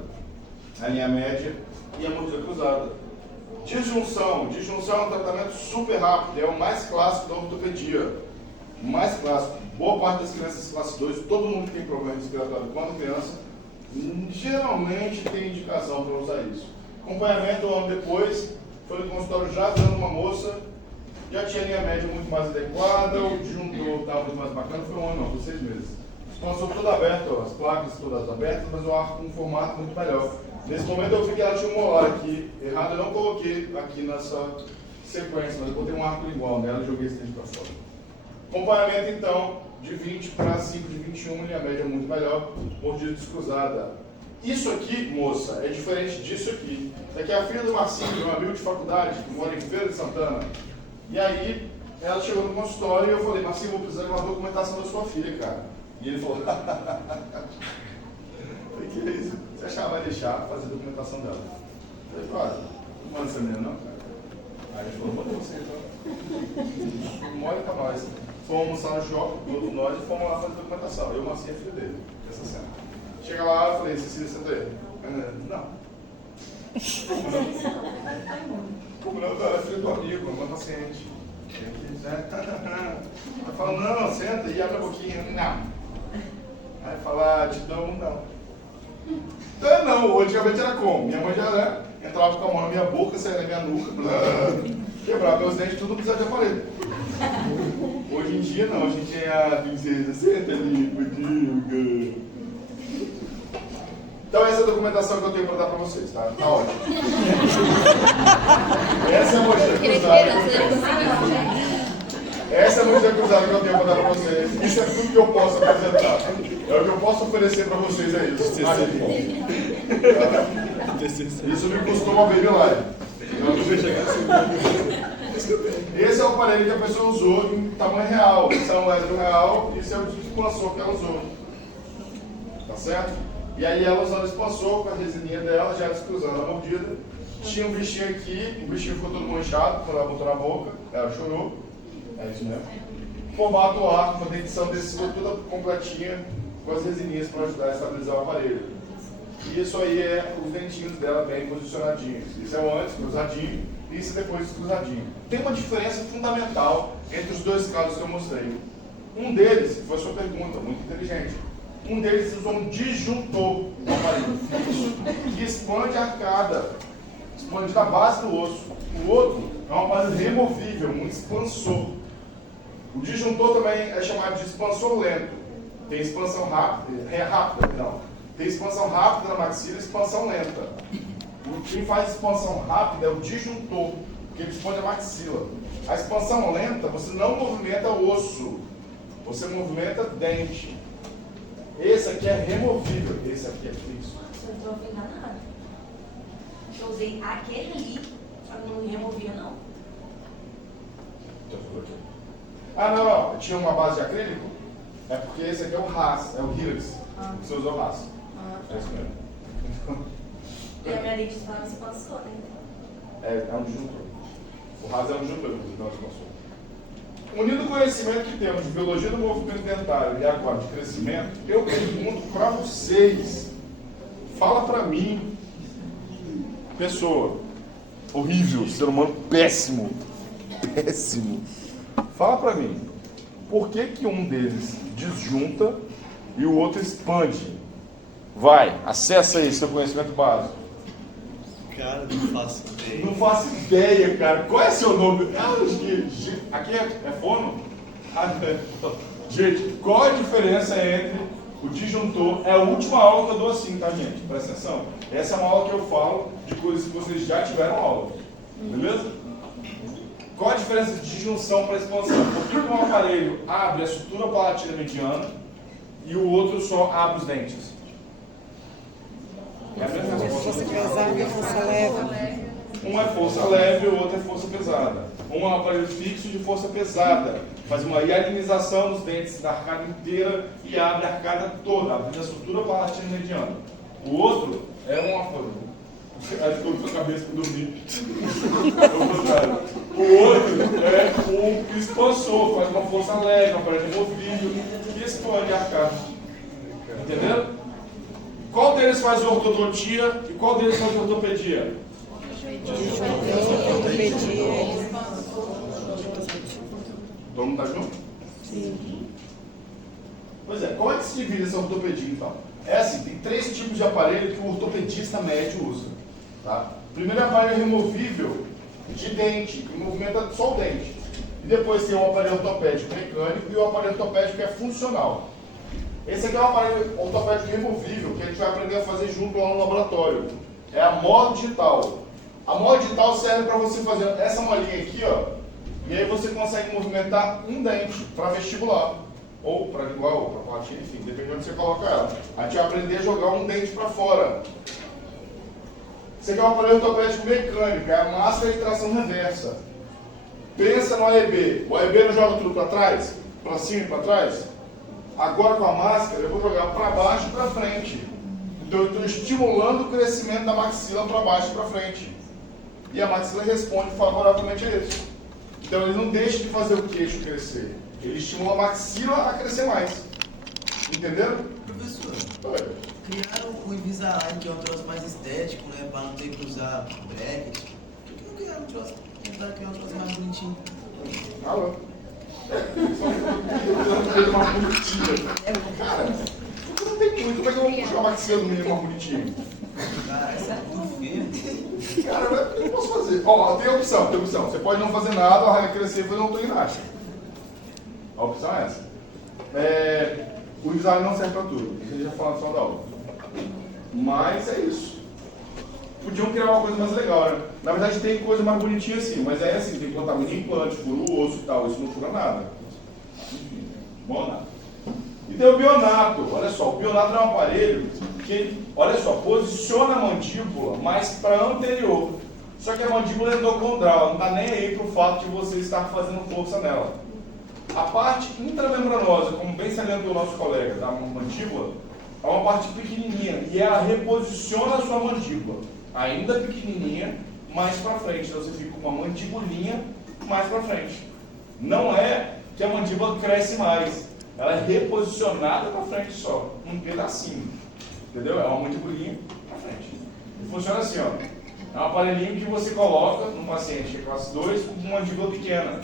A linha média e a mordida cruzada. Disjunção. Disjunção é um tratamento super rápido, é o mais clássico da ortopedia. O mais clássico. Boa parte das crianças classe 2, todo mundo que tem problema respiratório quando criança, geralmente tem indicação para usar isso. Acompanhamento um ano depois, foi no consultório já dando uma moça, já tinha linha média muito mais adequada, o disjuntor estava muito mais bacana, foi um ano não, foi 6 meses. Expansor todo aberto, as placas todas abertas, mas o arco com um formato muito melhor. Nesse momento eu vi que ela tinha um molar aqui, errado eu não coloquei aqui nessa sequência, mas eu botei um arco igual nela e joguei esse dente para fora. Acompanhamento então, de 20 para 5 de 21, linha média muito melhor, mordida descruzada. Isso aqui, moça, é diferente disso aqui. Isso aqui é a filha do Marcinho, meu amigo de faculdade, que mora em Feira de Santana. E aí, ela chegou no consultório e eu falei, Marcinho, vou precisar de uma documentação da sua filha, cara. E ele falou, falei, que é isso? Você achava que vai deixar fazer a documentação dela? Eu falei, claro, não manda essa menina não, cara. Aí ele falou, manda você então. Mole pra nós. Fomos almoçar no shopping, todos nós, e fomos lá fazer a documentação. Eu, Marcinho, é filho dele, essa cena. Chega lá, eu falei, Cecília, senta aí. Não. Como não? Ela é filho do amigo, uma paciente. Ela fala, não, senta e abre a boquinha. Não. Aí fala, te dou um não. Então, não, antigamente era como? Minha mãe já entrava com a mão na minha boca, saía na minha nuca, quebrava meus dentes, tudo precisava de aparelho. Hoje em dia não, hoje em dia é a princesa, senta ali, comigo. Então essa é a documentação que eu tenho para dar para vocês, tá? Tá ótimo. Essa é a mordida cruzada. Essa é a mordida cruzada que eu tenho para dar para vocês. Isso é tudo que eu posso apresentar. É o que eu posso oferecer para vocês, é isso. Isso me custou uma baby live. Esse é o aparelho que a pessoa usou em tamanho real. Esse é um hétero real e esse é o expansor que ela usou. Tá certo? E aí ela usando o expansor com a resininha dela, já descruzando a mordida. Tinha um bichinho aqui, o bichinho ficou todo manchado quando ela botou na boca. Ela chorou. É isso mesmo. Formato o arco, uma dentição desse toda completinha, com as resininhas para ajudar a estabilizar o aparelho. E isso aí é os dentinhos dela bem posicionadinhos. Isso é o antes, cruzadinho, e isso é depois cruzadinho. Tem uma diferença fundamental entre os dois casos que eu mostrei. Um deles, que foi a sua pergunta, muito inteligente, um deles usa um disjuntor no aparelho fixo que expande a arcada, expande da base do osso. O outro é um aparelho removível, um expansor. O disjuntor também é chamado de expansor lento. Tem expansão rápida, Tem expansão rápida na maxila e expansão lenta. Quem faz expansão rápida é o disjuntor, porque ele expande a maxila. A expansão lenta, você não movimenta osso, você movimenta dente. Esse aqui é removível, esse aqui é fixo. Eu não estou ouvindo nada. Eu usei aquele ali, só que não removia não. Não, tinha uma base de acrílico? É porque esse aqui é o RAS, é o Helix. Você usou o RAS. É isso mesmo. E a minha dentista não se passou, né? É um disjuntor. O RAS é um disjuntor, não se passou. Unindo o conhecimento que temos de biologia do movimento dentário e agora de crescimento, eu pergunto para vocês. Fala para mim, pessoa horrível, ser humano péssimo. Fala para mim, por que um deles disjunta e o outro expande? Vai, acessa aí seu conhecimento básico. Cara, não faço ideia. Não faço ideia, cara. Qual é seu nome? Aqui é fono? Gente, qual a diferença entre o disjuntor? É a última aula que eu dou assim, tá, gente? Presta atenção. Essa é uma aula que eu falo de coisas que vocês já tiveram aula. Beleza? Qual a diferença de disjunção para expansão? Por que um aparelho abre a sutura palatina mediana e o outro só abre os dentes? É a mesma De coisa. força pesada e força leve. Um é força leve, o outro é força pesada. Um é um aparelho fixo de força pesada. Faz uma hialinização nos dentes da arcada inteira e abre a arcada toda, abre a sutura palatina mediana. O outro é um aparelho. Acho que eu tô com a cabeça para dormir. O outro é o expansor, faz uma força leve, um aparelho removível e expande a arcada. Entendeu? Qual deles faz ortodontia e qual deles faz ortopedia? Ortopedia. Todo mundo tá junto? Sim. Pois é, como é que se divide essa ortopedia então? É assim, tem 3 tipos de aparelho que o ortopedista médio usa. Tá? Primeiro é o aparelho removível de dente, que movimenta só o dente. E depois tem o aparelho ortopédico mecânico e o aparelho ortopédico que é funcional. Esse aqui é um aparelho ortopédico removível que a gente vai aprender a fazer junto lá no laboratório. É a mola digital. A mola digital serve para você fazer essa molinha aqui, ó, e aí você consegue movimentar um dente para vestibular, ou para lingual, ou para platina, enfim, depende de onde você coloca ela. A gente vai aprender a jogar um dente para fora. Esse aqui é um aparelho ortopédico mecânico, é a máscara de tração reversa. Pensa no AEB. O AEB não joga tudo para trás? Para cima e para trás? Agora com a máscara eu vou jogar para baixo e para frente. Então eu estou estimulando o crescimento da maxila para baixo e para frente. E a maxila responde favoravelmente a isso. Então ele não deixa de fazer o queixo crescer. Ele estimula a maxila a crescer mais. Entenderam? Professor, Oi. criaram o Invisalign, que é um troço mais estético, né? Pra não ter que usar bracket. Por que não criaram um troço? Tentar criar um troço mais bonitinho. Alô? Só coisa mais bonitinha. Cara, não tem muito. Como é que eu vou puxar a maxila do menino mais bonitinho? Cara, essa é muito feia. Cara, o que eu posso fazer? Ó, tem opção. Você pode não fazer nada, a raiva crescer e fazer um ginástica. A opção é essa. O Invisalign não serve para tudo. Isso a gente já falou no final da aula. Mas é isso. Podiam criar uma coisa mais legal, né? Na verdade tem coisa mais bonitinha assim, mas é assim, tem que botar muito implante, fura o osso e tal, isso não fura nada. Enfim, bom nada. E tem o bionato, olha só, o bionato é um aparelho que, olha só, posiciona a mandíbula mais para anterior. Só que a mandíbula é endocondral, não está nem aí para o fato de você estar fazendo força nela. A parte intramembranosa, como bem salientou o nosso colega, da mandíbula, é uma parte pequenininha e ela reposiciona a sua mandíbula, ainda pequenininha, mais para frente. Então você fica com uma mandibulinha mais para frente. Não é que a mandíbula cresce mais, ela é reposicionada para frente só, um pedacinho. Entendeu? É uma mandibulinha para frente. E funciona assim, ó. É um aparelhinho que você coloca num paciente que é classe 2 com uma mandíbula pequena.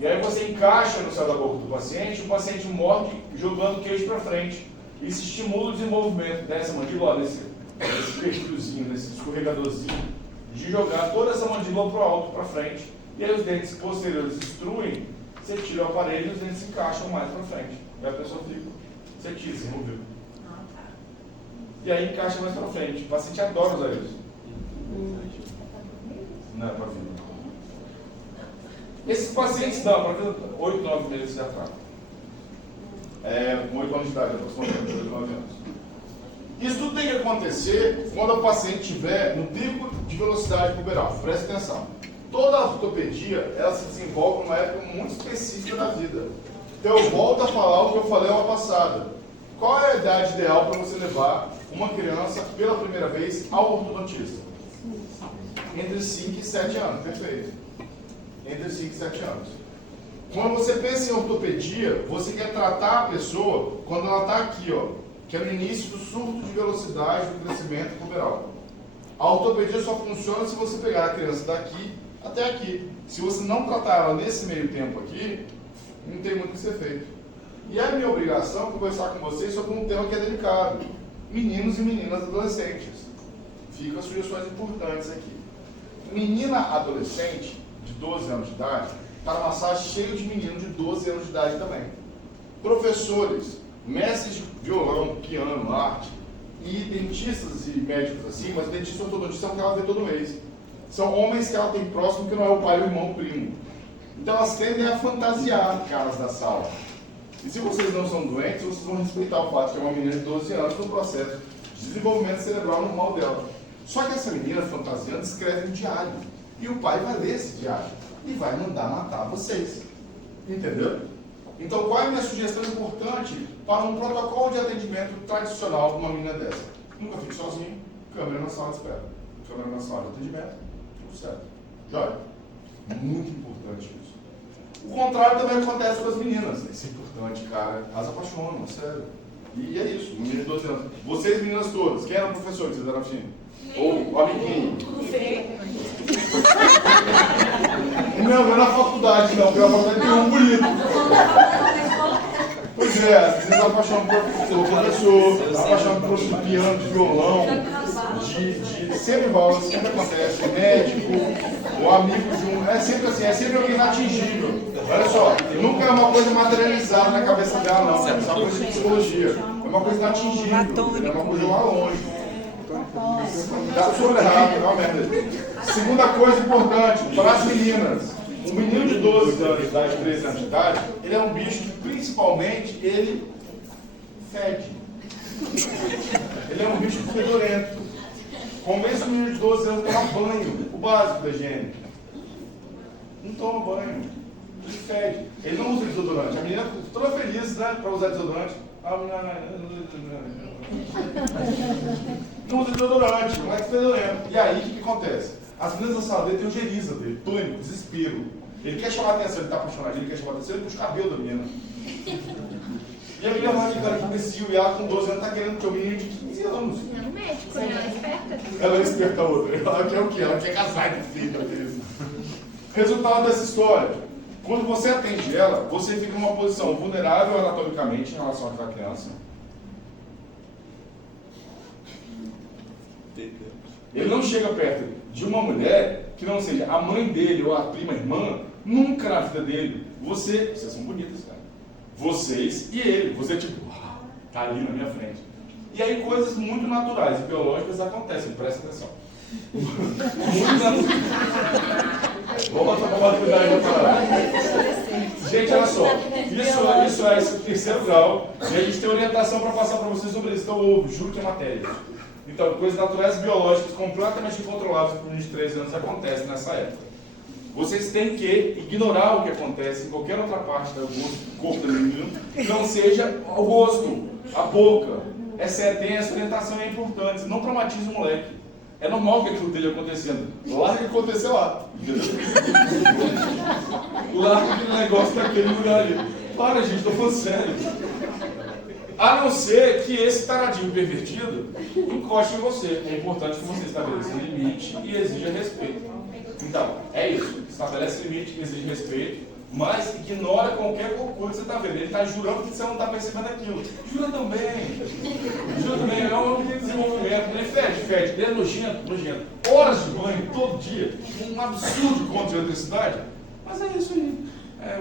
E aí você encaixa no céu da boca do paciente, o paciente morde jogando o queixo para frente. Isso estimula o desenvolvimento dessa mandíbula, nesse perfilzinho, nesse escorregadorzinho, de jogar toda essa mandíbula para o alto, para frente. E aí os dentes posteriores destruem, você tira o aparelho e os dentes se encaixam mais para frente. E a pessoa fica, você tira, você removeu. E aí encaixa mais para frente. O paciente adora usar isso. Não é para vida. Esses pacientes dão, para vida, 8, 9 meses de atraso. Com 8 anos de idade, aproximadamente, 8, 9 anos. Isso tudo tem que acontecer quando o paciente estiver no pico de velocidade puberal. Presta atenção. Toda a ortopedia, ela se desenvolve numa época muito específica da vida. Então eu volto a falar o que eu falei aula passada. Qual é a idade ideal para você levar uma criança pela primeira vez ao ortodontista? Entre 5 e 7 anos, perfeito. Entre 5 e 7 anos. Quando você pensa em ortopedia, você quer tratar a pessoa quando ela está aqui, ó, que é no início do surto de velocidade do crescimento puberal. A ortopedia só funciona se você pegar a criança daqui até aqui. Se você não tratar ela nesse meio tempo aqui, não tem muito o que ser feito. E é minha obrigação conversar com vocês sobre um tema que é delicado. Meninos e meninas adolescentes. Ficam sugestões importantes aqui. Menina adolescente, de 12 anos de idade, para massagem cheio de meninos de 12 anos de idade também. Professores, mestres de violão, piano, arte, e dentistas e médicos assim, mas dentista e ortodontista é o que ela vê todo mês. São homens que ela tem próximo que não é o pai, o irmão, o primo. Então elas tendem a fantasiar caras da sala. E se vocês não são doentes, vocês vão respeitar o fato que é uma menina de 12 anos no processo de desenvolvimento cerebral normal dela. Só que essa menina fantasiando escreve um diário. E o pai vai ler esse diário e vai mandar matar vocês. Entendeu? Então qual é a minha sugestão importante para um protocolo de atendimento tradicional de uma menina dessa? Nunca fique sozinho, câmera na sala de espera. Câmera na sala de atendimento, tudo certo. Joia? Muito importante isso. O contrário também acontece com as meninas. Isso é importante, cara. Elas apaixonam, sério. E é isso, menina de 12 anos. Vocês, meninas todas, quem era o professor que vocês eram afim? Ou o amiguinho? Não é na faculdade, não, porque na faculdade tem um bonito. Pois é, as meninas apaixonam pelo professor, apaixonam pelo professor de piano, de violão, sempre rola, sempre acontece, médico, o amigo de um. É sempre assim, é sempre alguém inatingível. Olha só, nunca é uma coisa materializada na cabeça dela, não. É uma coisa de psicologia. É uma coisa inatingível. É uma coisa lá longe. Dá super errado, é uma merda. Segunda coisa importante, para as meninas. Um menino de 12 anos de idade, 13 anos de idade, ele é um bicho que principalmente ele fede. Ele é um bicho fedorento. Convence o menino de 12 anos a tomar banho, o básico da higiene. Não toma banho, ele fede. Ele não usa desodorante. A menina toda feliz, né, para usar desodorante. Não usa desodorante, não é fedorento. E aí o que acontece? As meninas da sala dele têm o geriza dele, pânico, desespero. Ele quer chamar a atenção, ele está apaixonado, ele quer chamar a atenção, ele puxa o cabelo da menina. E a menina vai ficando com imbecil e ela com 12 anos está querendo ter um menino de 15 anos. Não é médico, né? Ela é esperta. Ela é esperta a outra. Ela quer o quê? Ela quer casar e ter filho, ela quer isso. Resultado dessa história. Quando você atende ela, você fica numa posição vulnerável anatomicamente em relação àquela criança. Ele não chega perto de uma mulher que não seja a mãe dele ou a prima irmã, nunca na vida dele. Vocês são bonitas, cara. Vocês e ele. Você tipo, tá ali na minha frente. E aí coisas muito naturais e biológicas acontecem, presta atenção. Muito natural. Vamos tomar cuidado aí pra parar. Gente, olha só. Isso é esse terceiro grau. E a gente tem orientação para passar para vocês sobre isso. Então eu juro que é matéria. Então, coisas naturais e biológicas completamente incontroláveis por 23 anos acontecem nessa época. Vocês têm que ignorar o que acontece em qualquer outra parte do corpo do menino, que não seja o rosto, a boca. Tem essa orientação é importante. Não traumatize o moleque. É normal que aquilo esteja acontecendo. Larga que acontecer lá. Larga aquele negócio daquele lugar ali. Para, gente, estou falando sério. A não ser que esse taradinho pervertido encoste em você. É importante que você estabeleça um limite e exija respeito. Então, é isso. Estabelece limite, exige respeito, mas ignora qualquer coisa que você está vendo. Ele está jurando que você não está percebendo aquilo. Jura também. Jura também. É um homem de desenvolvimento. Ele fede. Ele é nojento. Horas de banho, todo dia. Um absurdo contra de eletricidade. Mas é isso aí.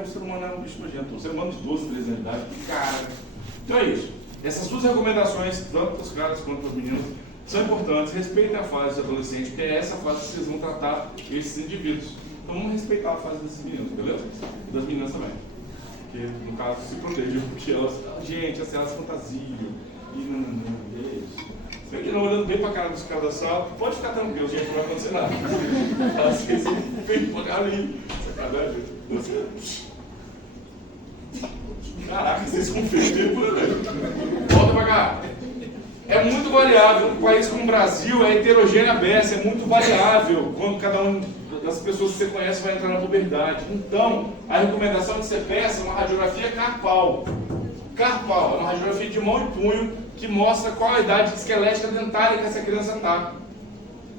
O ser humano é um bicho nojento. O ser humano de 12, 13 anos de idade. Cara. Então é isso. Essas duas recomendações, tanto para os caras quanto para os meninos, são importantes. Respeitem a fase de adolescente, porque é essa fase que vocês vão tratar esses indivíduos. Então vamos respeitar a fase desses meninos, beleza? E das meninas também. Porque, no caso, se protejam, porque elas, gente, assim, elas fantasiam. E não, é isso. Você que não olhando bem para a cara dos caras da sala, pode ficar tranquilo, gente, não vai acontecer nada. Vocês vêm para cá ali. Sacanagem. Caraca, vocês confiam por aí. Volta pra cá. É muito variável. Um país como o Brasil é heterogênea a beça, é muito variável quando cada uma das pessoas que você conhece vai entrar na puberdade. Então, a recomendação é que você peça uma radiografia carpal. Carpal é uma radiografia de mão e punho que mostra qual a idade esquelética dentária que essa criança está.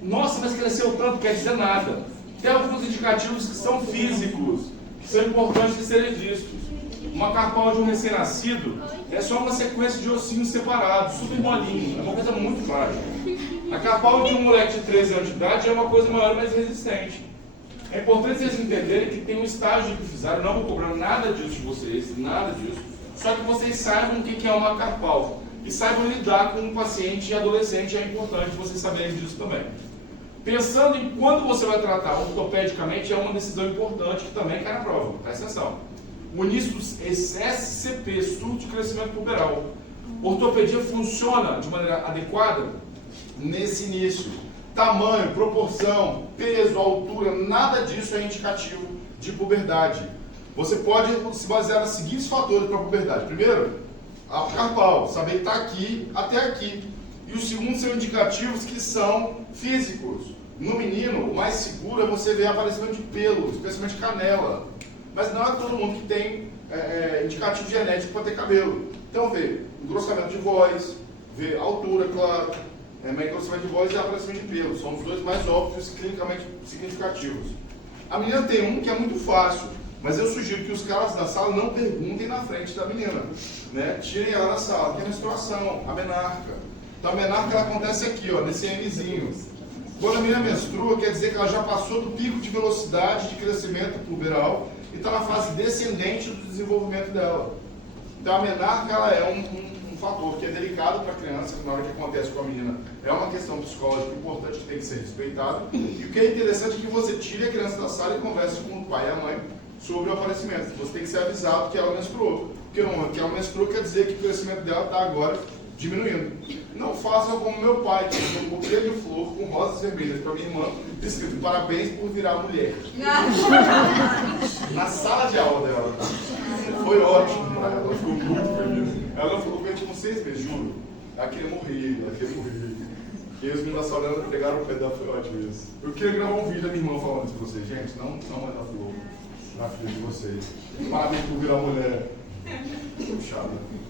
Nossa, mas cresceu tanto, quer dizer nada. Tem alguns indicativos que são físicos, que são importantes de serem vistos. Uma carpal de um recém-nascido é só uma sequência de ossinhos separados, super molinho, é uma coisa muito frágil. A carpal de um moleque de 13 anos de idade é uma coisa maior e mais resistente. É importante vocês entenderem que tem um estágio que fizeram, não vou cobrar nada disso de vocês, nada disso. Só que vocês saibam o que é uma carpal. E saibam lidar com um paciente adolescente, é importante vocês saberem disso também. Pensando em quando você vai tratar ortopedicamente, é uma decisão importante que também cai na prova. Presta atenção. O início do SCP, surto de crescimento puberal. Ortopedia funciona de maneira adequada nesse início. Tamanho, proporção, peso, altura, nada disso é indicativo de puberdade. Você pode se basear nos seguintes fatores para a puberdade. Primeiro, a carpal, saber estar aqui até aqui. E os segundos são indicativos que são físicos. No menino, o mais seguro é você ver aparecimento de pelo, especialmente canela. Mas não é todo mundo que tem indicativo genético para ter cabelo. Então vê engrossamento de voz, vê altura, claro, mas engrossamento de voz e aparecimento de pelo. São os dois mais óbvios e clinicamente significativos. A menina tem um que é muito fácil, mas eu sugiro que os caras da sala não perguntem na frente da menina, né? Tirem ela da sala, que é a menstruação, a menarca. Então a menarca ela acontece aqui, ó, nesse Nzinho. Quando a menina menstrua, quer dizer que ela já passou do pico de velocidade de crescimento puberal e está na fase descendente do desenvolvimento dela. Então a menarca ela é um fator que é delicado para a criança, na hora que acontece com a menina, é uma questão psicológica importante que tem que ser respeitada. E o que é interessante é que você tire a criança da sala e converse com o pai e a mãe sobre o aparecimento. Você tem que ser avisado que ela menstruou. Porque no momento que ela menstruou, quer dizer que o crescimento dela está agora diminuindo. Não façam como meu pai, que mandou um buquê de flor com rosas vermelhas para minha irmã, escrito parabéns por virar mulher. Na sala de aula dela. Foi ótimo para ela, ela ficou muito feliz. Ela falou com a gente com 6 meses, juro. Ela queria morrer, ela queria morrer. E os meninos da sala dela pegaram o pé dela, foi ótimo isso. Eu queria gravar um vídeo da minha irmã falando isso pra vocês. Gente, não é da flor, na filha de vocês. Parabéns por virar mulher. Puxada.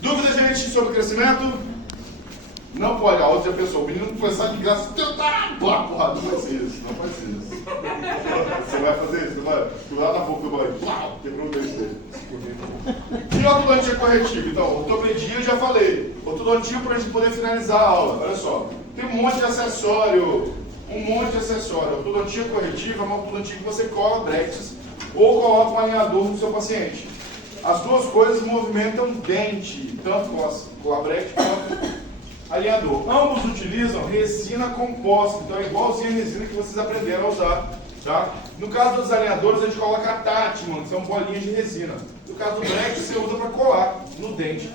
Dúvida, gente, sobre o crescimento? Não pode, a outra pessoa, o menino começar de graça, tentar, porra, não vai ser isso, não vai ser isso. Você vai fazer isso, não vai? Tu lá na boca do banho, quebrou o dente dele. E ortodontia corretiva? Então, ortopedia eu já falei. Ortodontia para a gente poder finalizar a aula, olha só. Tem um monte de acessório, Ortodontia corretiva é uma ortodontia que você cola brackets ou coloca um alinhador no seu paciente. As duas coisas movimentam o dente, tanto com a bracket quanto alinhador. Ambos utilizam resina composta, então é igualzinho a resina que vocês aprenderam a usar. Tá? No caso dos alinhadores, a gente coloca a Tatman, que são bolinhas de resina. No caso do bracket, você usa para colar no dente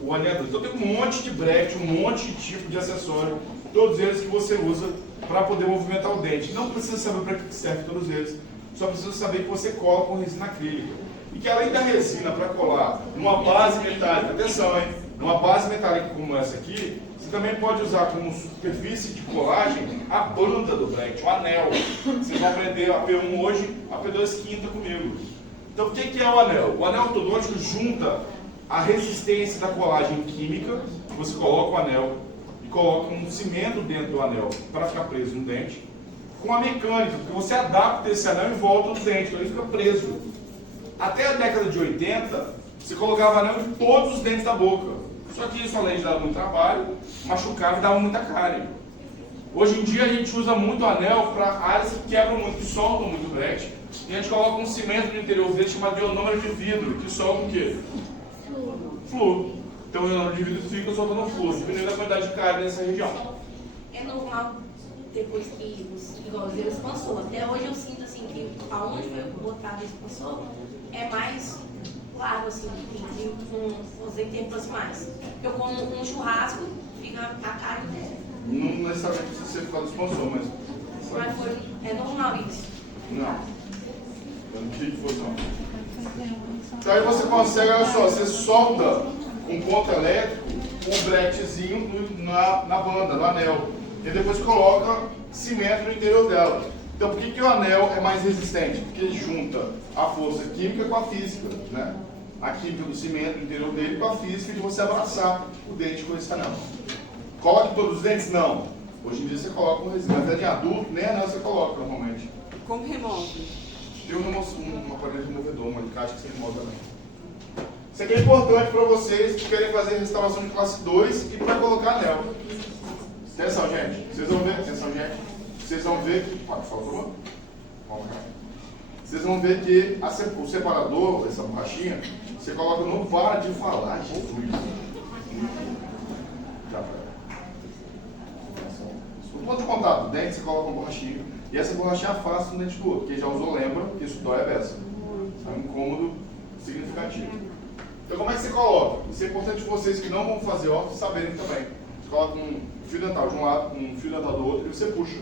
o alinhador. Então tem um monte de bracket, um monte de tipo de acessório, todos eles que você usa para poder movimentar o dente. Não precisa saber para que serve todos eles, só precisa saber que você cola com resina acrílica. E que além da resina para colar numa base metálica, atenção, hein? Numa base metálica como essa aqui, você também pode usar como superfície de colagem a banda do bracket, o anel. Vocês vão aprender a P1 hoje, a P2 quinta comigo. Então o que é o anel? O anel ortodôntico junta a resistência da colagem química, você coloca o anel e coloca um cimento dentro do anel para ficar preso no dente, com a mecânica, porque você adapta esse anel em volta do dente, então ele fica preso. Até a década de 80, você colocava anel em todos os dentes da boca. Só que isso, além de dar muito trabalho, machucava e dava muita cárie. Hoje em dia, a gente usa muito anel para áreas que quebram muito, que soltam muito bracket. E a gente coloca um cimento no interior dele chamado de ionômero de vidro, que solta o quê? Flúor. Então o ionômero de vidro fica soltando flúor, diminuindo a quantidade de cárie nessa região. É normal, depois que igual o expansor, até hoje eu sinto assim que aonde foi botado o expansor é mais largo, assim, com os dentes proximais. Eu como um churrasco, fica a cara inteira. Não necessariamente precisa ser por causa do expansor, mas É normal isso. não. Eu não queria que fosse não. Então aí você consegue, olha só, você solda um ponto elétrico, um bracketzinho na banda, no anel. E depois coloca cimento no interior dela. Então por que o anel é mais resistente? Porque ele junta a força química com a física, né? A química do cimento no interior dele com a física de você abraçar o dente com esse anel. Coloca em todos os dentes? Não. Hoje em dia você coloca um resina. Mas em adulto, nem anel você coloca normalmente. Como remove? Tem um aparelho removedor, uma alicate que você remove também. Isso aqui é importante para vocês que querem fazer restauração de classe 2 e para colocar anel. Atenção, gente. Vocês vão ver. Atenção, gente. Vocês vão ver. Pode, por favor. Vocês vão ver que o separador, essa borrachinha, você coloca no para de falar, Jesus. No ponto de contato do dente, você coloca uma borrachinha. E essa borrachinha afasta um dente do outro. Quem já usou lembra que isso dói a beça. É um incômodo significativo. Então como é que você coloca? Isso é importante vocês que não vão fazer órtese saberem também. Você coloca um fio dental de um lado, um fio dental do outro e você puxa.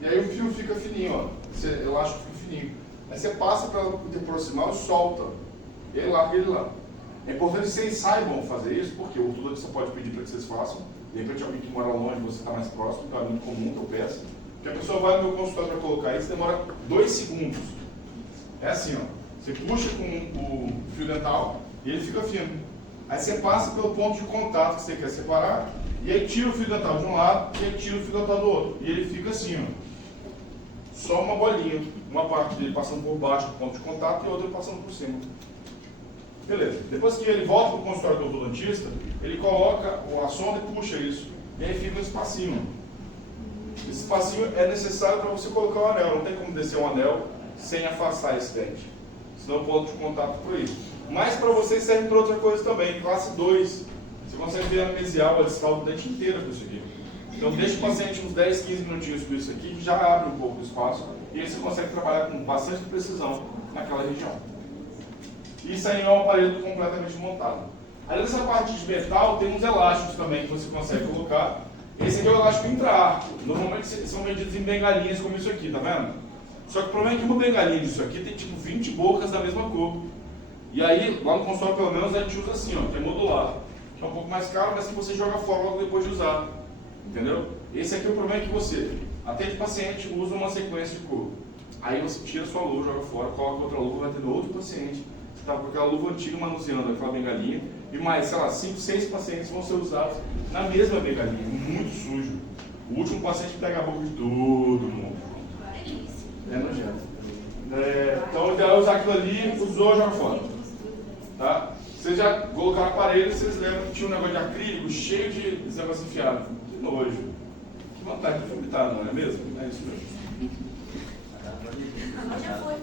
E aí o fio fica fininho, ó. Esse elástico fica fininho. Aí você passa para o interproximal e solta. E aí larga ele lá. É importante que vocês saibam fazer isso, porque o ortodontia pode pedir para que vocês façam. De repente alguém que mora longe, você está mais próximo, então é muito comum que eu peça. Porque a pessoa vai no meu consultório para colocar isso, demora 2 segundos. É assim, ó. Você puxa com o fio dental e ele fica fino. Aí você passa pelo ponto de contato que você quer separar, e aí tira o fio dental de um lado e aí tira o fio dental do outro. E ele fica assim, ó. Só uma bolinha, uma parte dele passando por baixo do ponto de contato e a outra passando por cima. Beleza. Depois que ele volta para o consultório do ortodontista, ele coloca a sonda e puxa isso. E aí fica um espacinho. Esse espacinho é necessário para você colocar o anel. Não tem como descer um anel sem afastar esse dente. Senão o ponto de contato por aí. Mas para vocês serve para outra coisa também. Classe 2. Você consegue ver a mesial, a distal do dente inteiro com isso aqui. Então deixa o paciente uns 10, 15 minutinhos com isso aqui, que já abre um pouco o espaço. E aí você consegue trabalhar com bastante precisão naquela região. Isso aí é um aparelho completamente montado. Além dessa parte de metal, tem uns elásticos também que você consegue colocar. Esse aqui é o elástico intra-arco. Normalmente são medidos em bengalinhas como isso aqui, tá vendo? Só que o problema é que uma bengalinha disso aqui tem tipo 20 bocas da mesma cor. E aí, lá no consultório pelo menos, a gente usa assim, ó, que é modular. Que é um pouco mais caro, mas que você joga fora logo depois de usar. Entendeu? Esse aqui é o problema, é que você atende o paciente, usa uma sequência de cor. Aí você tira sua luva, joga fora, coloca outra luva, vai atender outro paciente. Você está com aquela luva antiga manuseando aquela bengalinha. E mais, sei lá, 5, 6 pacientes vão ser usados na mesma bengalinha, muito sujo. O último paciente pega a boca de todo mundo. É nojento. Então o ideal é usar aquilo ali, usou, joga fora. Tá? Vocês já colocaram aparelho, vocês lembram que tinha um negócio de acrílico cheio de esse negócio enfiado. Que nojo. Que vontade de vomitar, não é mesmo? É isso mesmo. Agora já foi.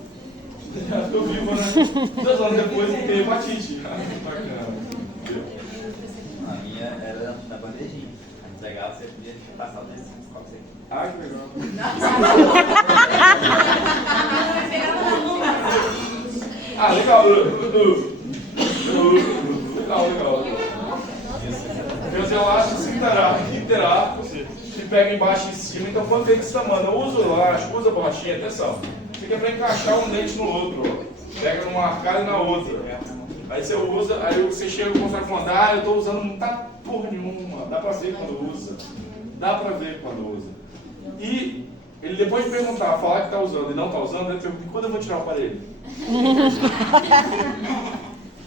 Já ficou vivo, né? 2 anos depois tem hepatite. Bacana. A minha era na bandejinha. A gente pegava, você podia passar nesse copo aqui. Ah, que legal. Ah, legal. Legal. Tem os elásticos interarcos que pega embaixo e em cima. Então, quando tem desse tamanho, usa o elástico, usa a borrachinha, atenção. Fica para encaixar um dente no outro. Ó. Pega numa arcada e na outra. Aí você usa, aí você chega e consegue falar, eu estou usando, não tá porra nenhuma. Dá para ver quando usa. Dá para ver quando usa. E ele depois de perguntar, falar que está usando e não está usando, ele pergunta, quando eu vou tirar o aparelho?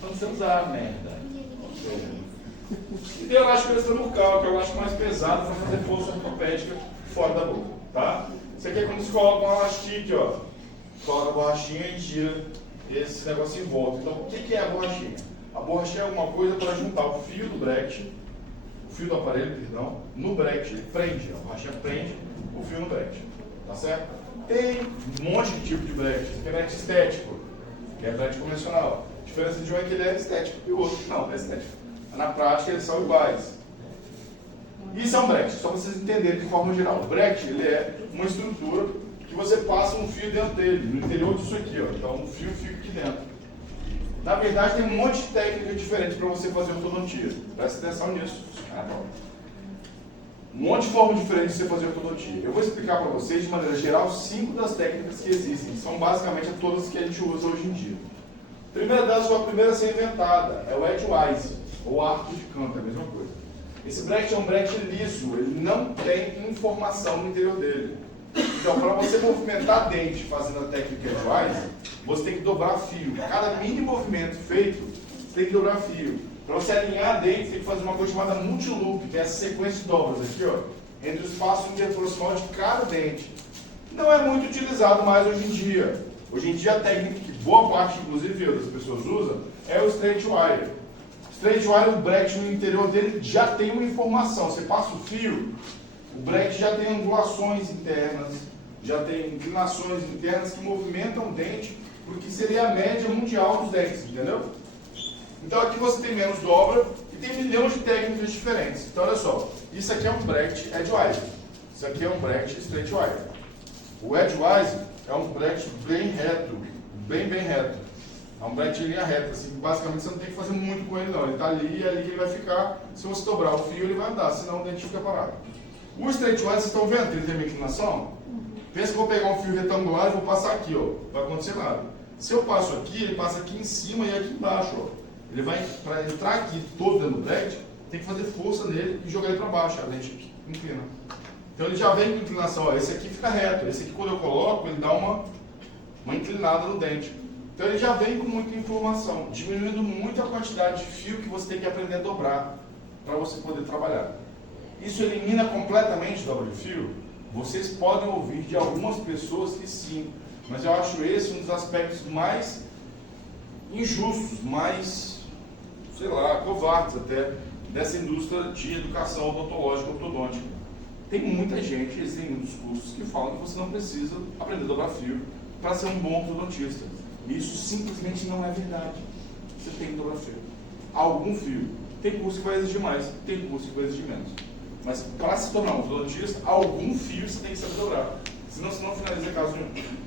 Quando você usar, merda. E tem o elástico extrabucal, que é o elástico mais pesado para fazer força ortopédica fora da boca, tá? Isso aqui é como se coloca um elastique, ó. Coloca a borrachinha e tira esse negócio em volta. Então, o que é a borrachinha? A borrachinha é alguma coisa para juntar o fio do bracket, o fio do aparelho, perdão, no bracket. Ele prende, a borrachinha prende o fio no bracket, tá certo? Tem um monte de tipo de bracket. Esse aqui é bracket estético, que é bracket convencional. A diferença de um é que ele é estético e o outro não é estético. Na prática, eles são iguais. Isso é um bracket, só para vocês entenderem de forma geral. O bracket, ele é uma estrutura que você passa um fio dentro dele, no interior disso aqui, ó. Então o fio fica aqui dentro. Na verdade, tem um monte de técnica diferente para você fazer ortodontia. Presta atenção nisso. Um monte de forma diferente de você fazer ortodontia. Eu vou explicar para vocês, de maneira geral, 5 das técnicas que existem. São basicamente todas que a gente usa hoje em dia. A primeira delas foi a primeira a ser inventada, é o edgewise, ou arco de canto, é a mesma coisa. Esse bracket é um bracket liso, ele não tem informação no interior dele. Então, para você movimentar dente fazendo a técnica edgewise, você tem que dobrar fio. Cada mini movimento feito, você tem que dobrar fio. Para você alinhar a dente, você tem que fazer uma coisa chamada multiloop, que é essa sequência de dobras aqui, ó, entre o espaço interproximal de cada dente. Não é muito utilizado mais hoje em dia. Hoje em dia, a técnica que boa parte, inclusive eu, das pessoas usam, é o straight wire. Straight wire, o bracket no interior dele já tem uma informação. Você passa o fio, o bracket já tem angulações internas, já tem inclinações internas que movimentam o dente, porque seria a média mundial dos dentes, entendeu? Então aqui você tem menos dobra e tem milhões de técnicas diferentes. Então olha só, isso aqui é um Brecht Edgewise, isso aqui é um Brecht Straightwise. O Edgewise é um Brecht bem reto, bem reto. É um Brecht em linha reta, assim, basicamente você não tem que fazer muito com ele não, ele está ali e é ali que ele vai ficar. Se você dobrar o fio ele vai andar, senão o dente fica parado. O Straightwise, vocês estão vendo que ele tem uma inclinação? Pensa que eu vou pegar um fio retangular e vou passar aqui, ó, não vai acontecer nada. Se eu passo aqui, ele passa aqui em cima e aqui embaixo, ó. Ele vai, para entrar aqui todo dentro do Brecht, tem que fazer força nele e jogar ele para baixo, a dente inclina. Então ele já vem com inclinação, ó, esse aqui fica reto, esse aqui quando eu coloco, ele dá uma inclinada no dente. Então ele já vem com muita informação, diminuindo muito a quantidade de fio que você tem que aprender a dobrar para você poder trabalhar. Isso elimina completamente dobra de fio? Vocês podem ouvir de algumas pessoas que sim, mas eu acho esse um dos aspectos mais injustos, mais, sei lá, covardes até, dessa indústria de educação odontológica ortodôntica. Tem muita gente, existem muitos cursos que falam que você não precisa aprender a dobrar fio para ser um bom ortodontista. Isso simplesmente não é verdade. Você tem que dobrar fio. Algum fio. Tem curso que vai exigir mais, tem curso que vai exigir menos. Mas para se tornar um ortodontista, algum fio você tem que saber dobrar. Senão você não finaliza caso nenhum.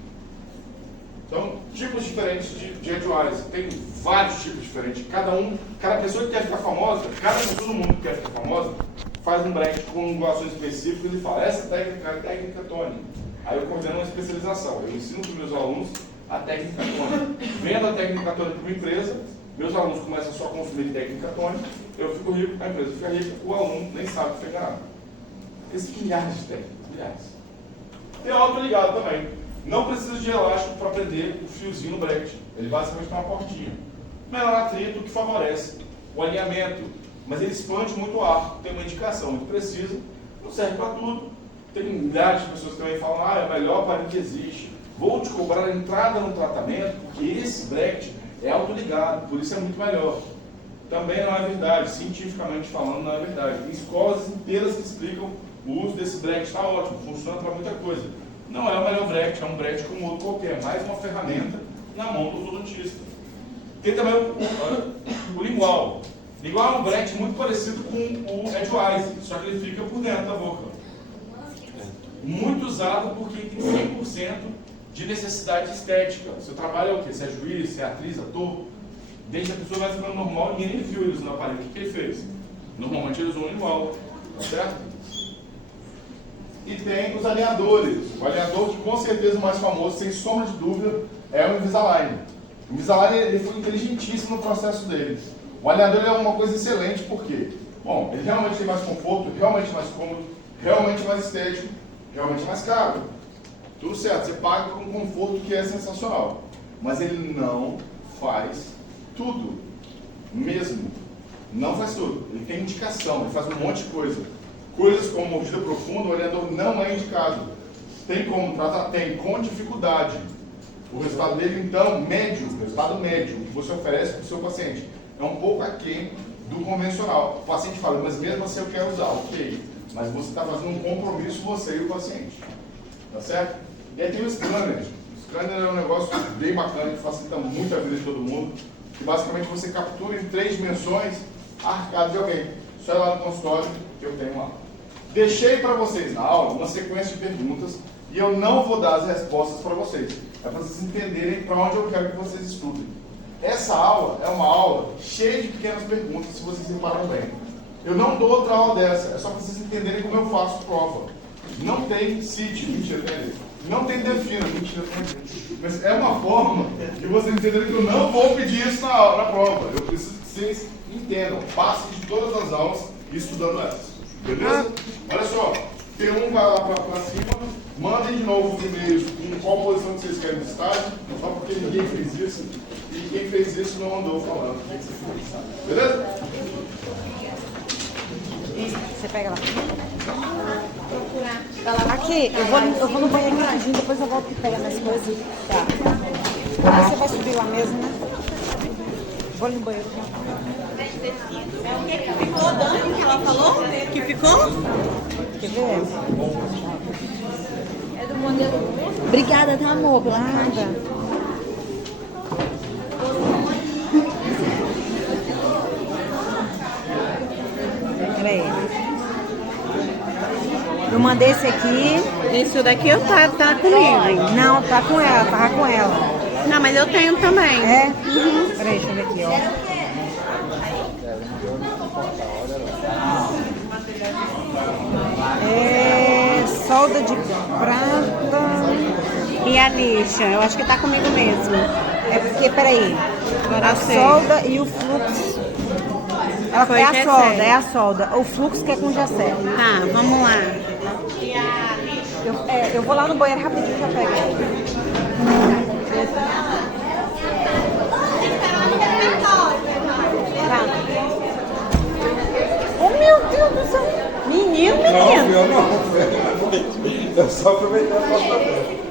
Então, tipos diferentes de Edgewise. Tem vários tipos diferentes. Cada pessoa que quer ficar famosa, cada pessoa no mundo que quer ficar famosa, faz um Brecht com angulações específicas e fala, essa técnica é a técnica Tony. Aí eu coordeno uma especialização. Eu ensino para os meus alunos a técnica Tony. Vendo a técnica Tony para uma empresa, meus alunos começam só a consumir técnica Tony, eu fico rico, a empresa fica rica, o aluno nem sabe que foi enganado. Existem milhares de técnicas, milhares. Tem autoligado também. Não precisa de elástico para prender o fiozinho no Brecht. Ele basicamente tem uma portinha. Menor atrito que favorece o alinhamento, mas ele expande muito o ar. Tem uma indicação muito precisa, não serve para tudo. Tem milhares de pessoas que também falam, é o melhor aparelho que existe. Vou te cobrar a entrada no tratamento, porque esse Brecht é autoligado, por isso é muito melhor. Também não é verdade, cientificamente falando não é verdade. Tem escolas inteiras que explicam o uso desse Brecht, está ótimo, funciona para muita coisa. Não é o melhor Brecht, é um Brecht como outro qualquer, mais uma ferramenta na mão do ortodontista. Tem também o lingual. Lingual é um Brecht muito parecido com o Edgewise, só que ele fica por dentro da boca. Muito usado por quem tem 100% de necessidade estética. Seu trabalho é o quê? Se é juiz, se é atriz, ator. Desde a pessoa vai ficando normal, ninguém nem viu ele usando o aparelho. O que ele fez? Normalmente ele usou um lingual, tá certo? E tem os alinhadores. O alinhador que com certeza o mais famoso, sem sombra de dúvida, é o Invisalign. O Invisalign ele foi inteligentíssimo no processo dele. O alinhador é uma coisa excelente, por quê? Bom, ele realmente tem mais conforto, realmente mais cômodo, realmente mais estético, realmente mais caro. Tudo certo, você paga por um conforto que é sensacional. Mas ele não faz tudo. Mesmo. Não faz tudo. Ele tem indicação, ele faz um monte de coisa. Coisas como mordida profunda, o alinhador não é indicado. Tem como tratar? Tem, com dificuldade. O resultado dele, então, médio, o resultado médio que você oferece para o seu paciente é um pouco aquém do convencional. O paciente fala, mas mesmo assim eu quero usar, ok. Mas você está fazendo um compromisso, você e o paciente. Tá certo? E aí tem o scanner. O scanner é um negócio bem bacana, que facilita muito a vida de todo mundo. Que basicamente você captura em 3 dimensões a arcada de alguém. Só ir lá no consultório que eu tenho lá. Deixei para vocês na aula uma sequência de perguntas e eu não vou dar as respostas para vocês. É para vocês entenderem para onde eu quero que vocês estudem. Essa aula é uma aula cheia de pequenas perguntas, se vocês reparam bem. Eu não dou outra aula dessa, é só para vocês entenderem como eu faço prova. Não tem CIT, mentira, tem. Não tem defina, mentira, tem. Mas é uma forma de vocês entenderem que eu não vou pedir isso na prova. Eu preciso que vocês entendam, passem de todas as aulas estudando elas. Beleza? Olha só, P1 vai lá para cima, mandem de novo os e-mails em qual posição que vocês querem no estágio, só porque ninguém fez isso, e quem fez isso não andou falando. Beleza? Você pega lá. Aqui, eu vou no banheiro rapidinho, depois eu volto e pego minhas coisas. Tá. Você vai subir lá mesmo, né? Vou ali no banheiro. É o que ficou, Dani, que ela falou? Que ficou? Quer ver? É do Obrigada, tá, amor? Pela caixa. Peraí. Eu mandei esse aqui. Isso daqui eu tá comigo. Não, tá com ela, tava com ela. Não, mas eu tenho também. É? Peraí, deixa eu ver aqui, ó. É, solda de prata. E a lixa? Eu acho que tá comigo mesmo. É porque, peraí. Agora A eu sei. solda e o fluxo. Ela Foi é a Gessé. solda, é a solda. O fluxo que é com Gessé. Tá, vamos lá. Eu vou lá no banheiro rapidinho e já pego. Tá. Oh, meu Deus do céu. Menino, menino. Eu não. Eu só aproveitei a foto dela.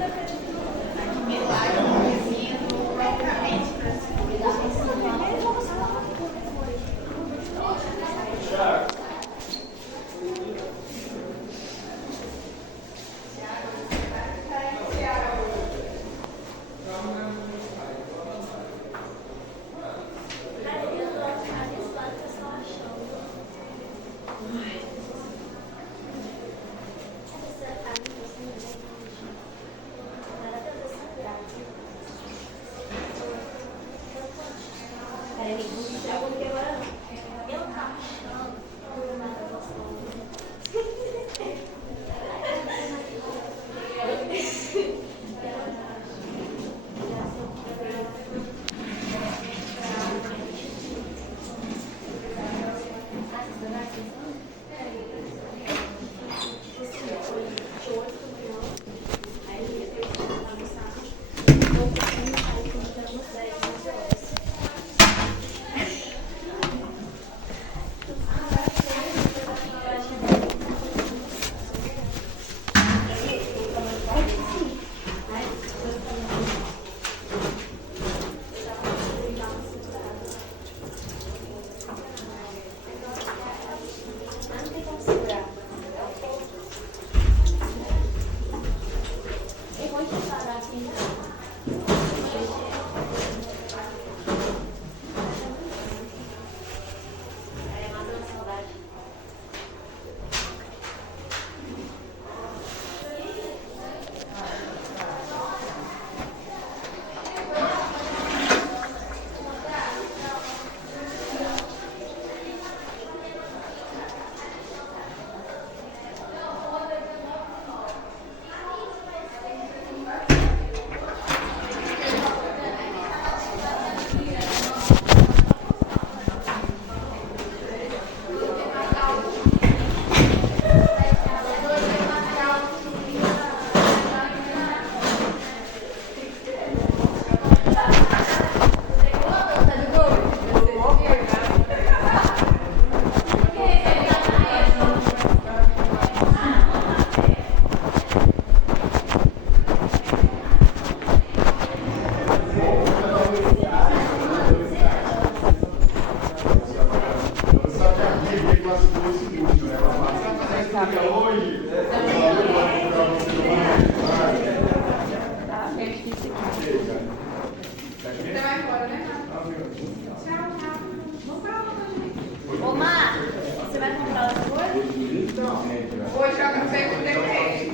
Ô, Mar, você vai comprar outra coisa? Hoje eu não sei quando é.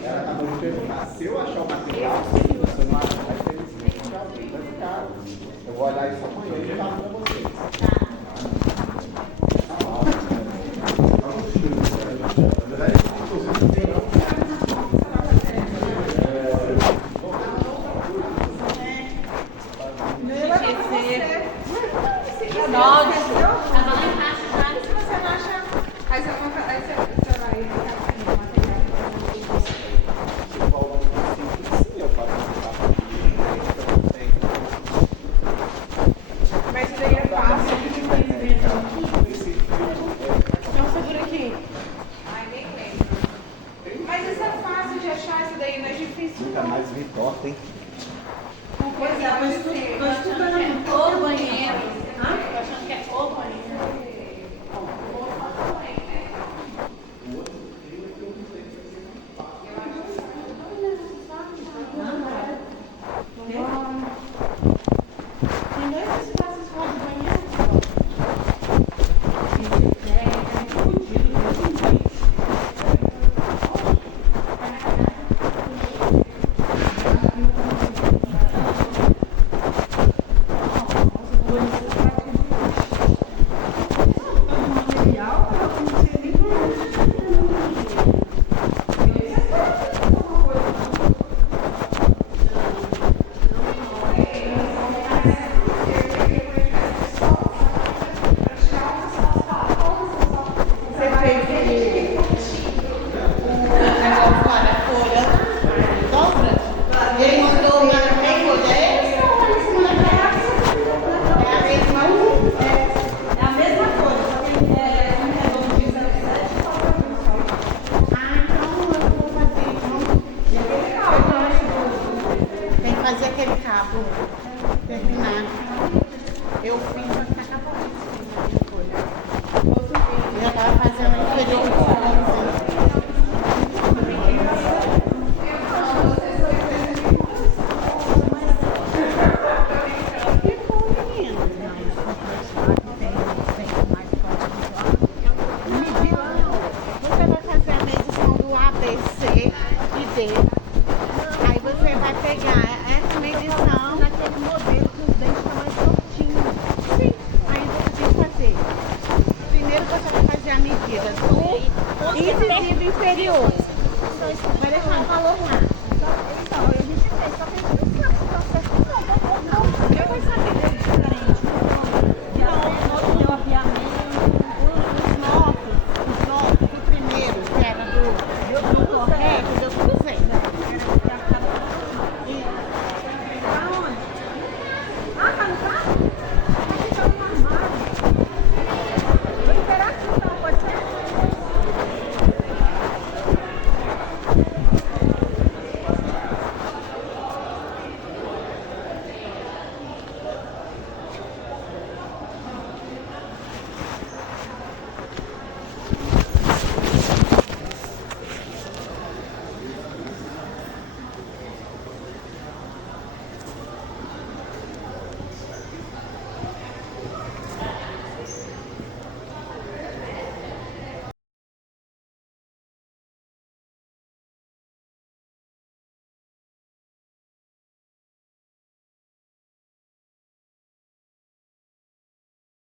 Ela acabou de perguntar. Se eu achar o material, você não acha mais felizmente, vai ficar. Eu vou olhar isso amanhã e falar pra vocês. Tava lá embaixo, tá? Se você não achar, aí você vai ficar o material. Sim, eu faço Mas isso daí é fácil. Não, segura aqui. Ai, nem lembro. Mas isso é fácil de achar, isso daí não é difícil. Nunca mais vi torta, hein? Pois é, mas O banheiro. Tô achando que é o banheiro. cabo terminado. Eu fiz a capa. Eu já estava fazendo inferior.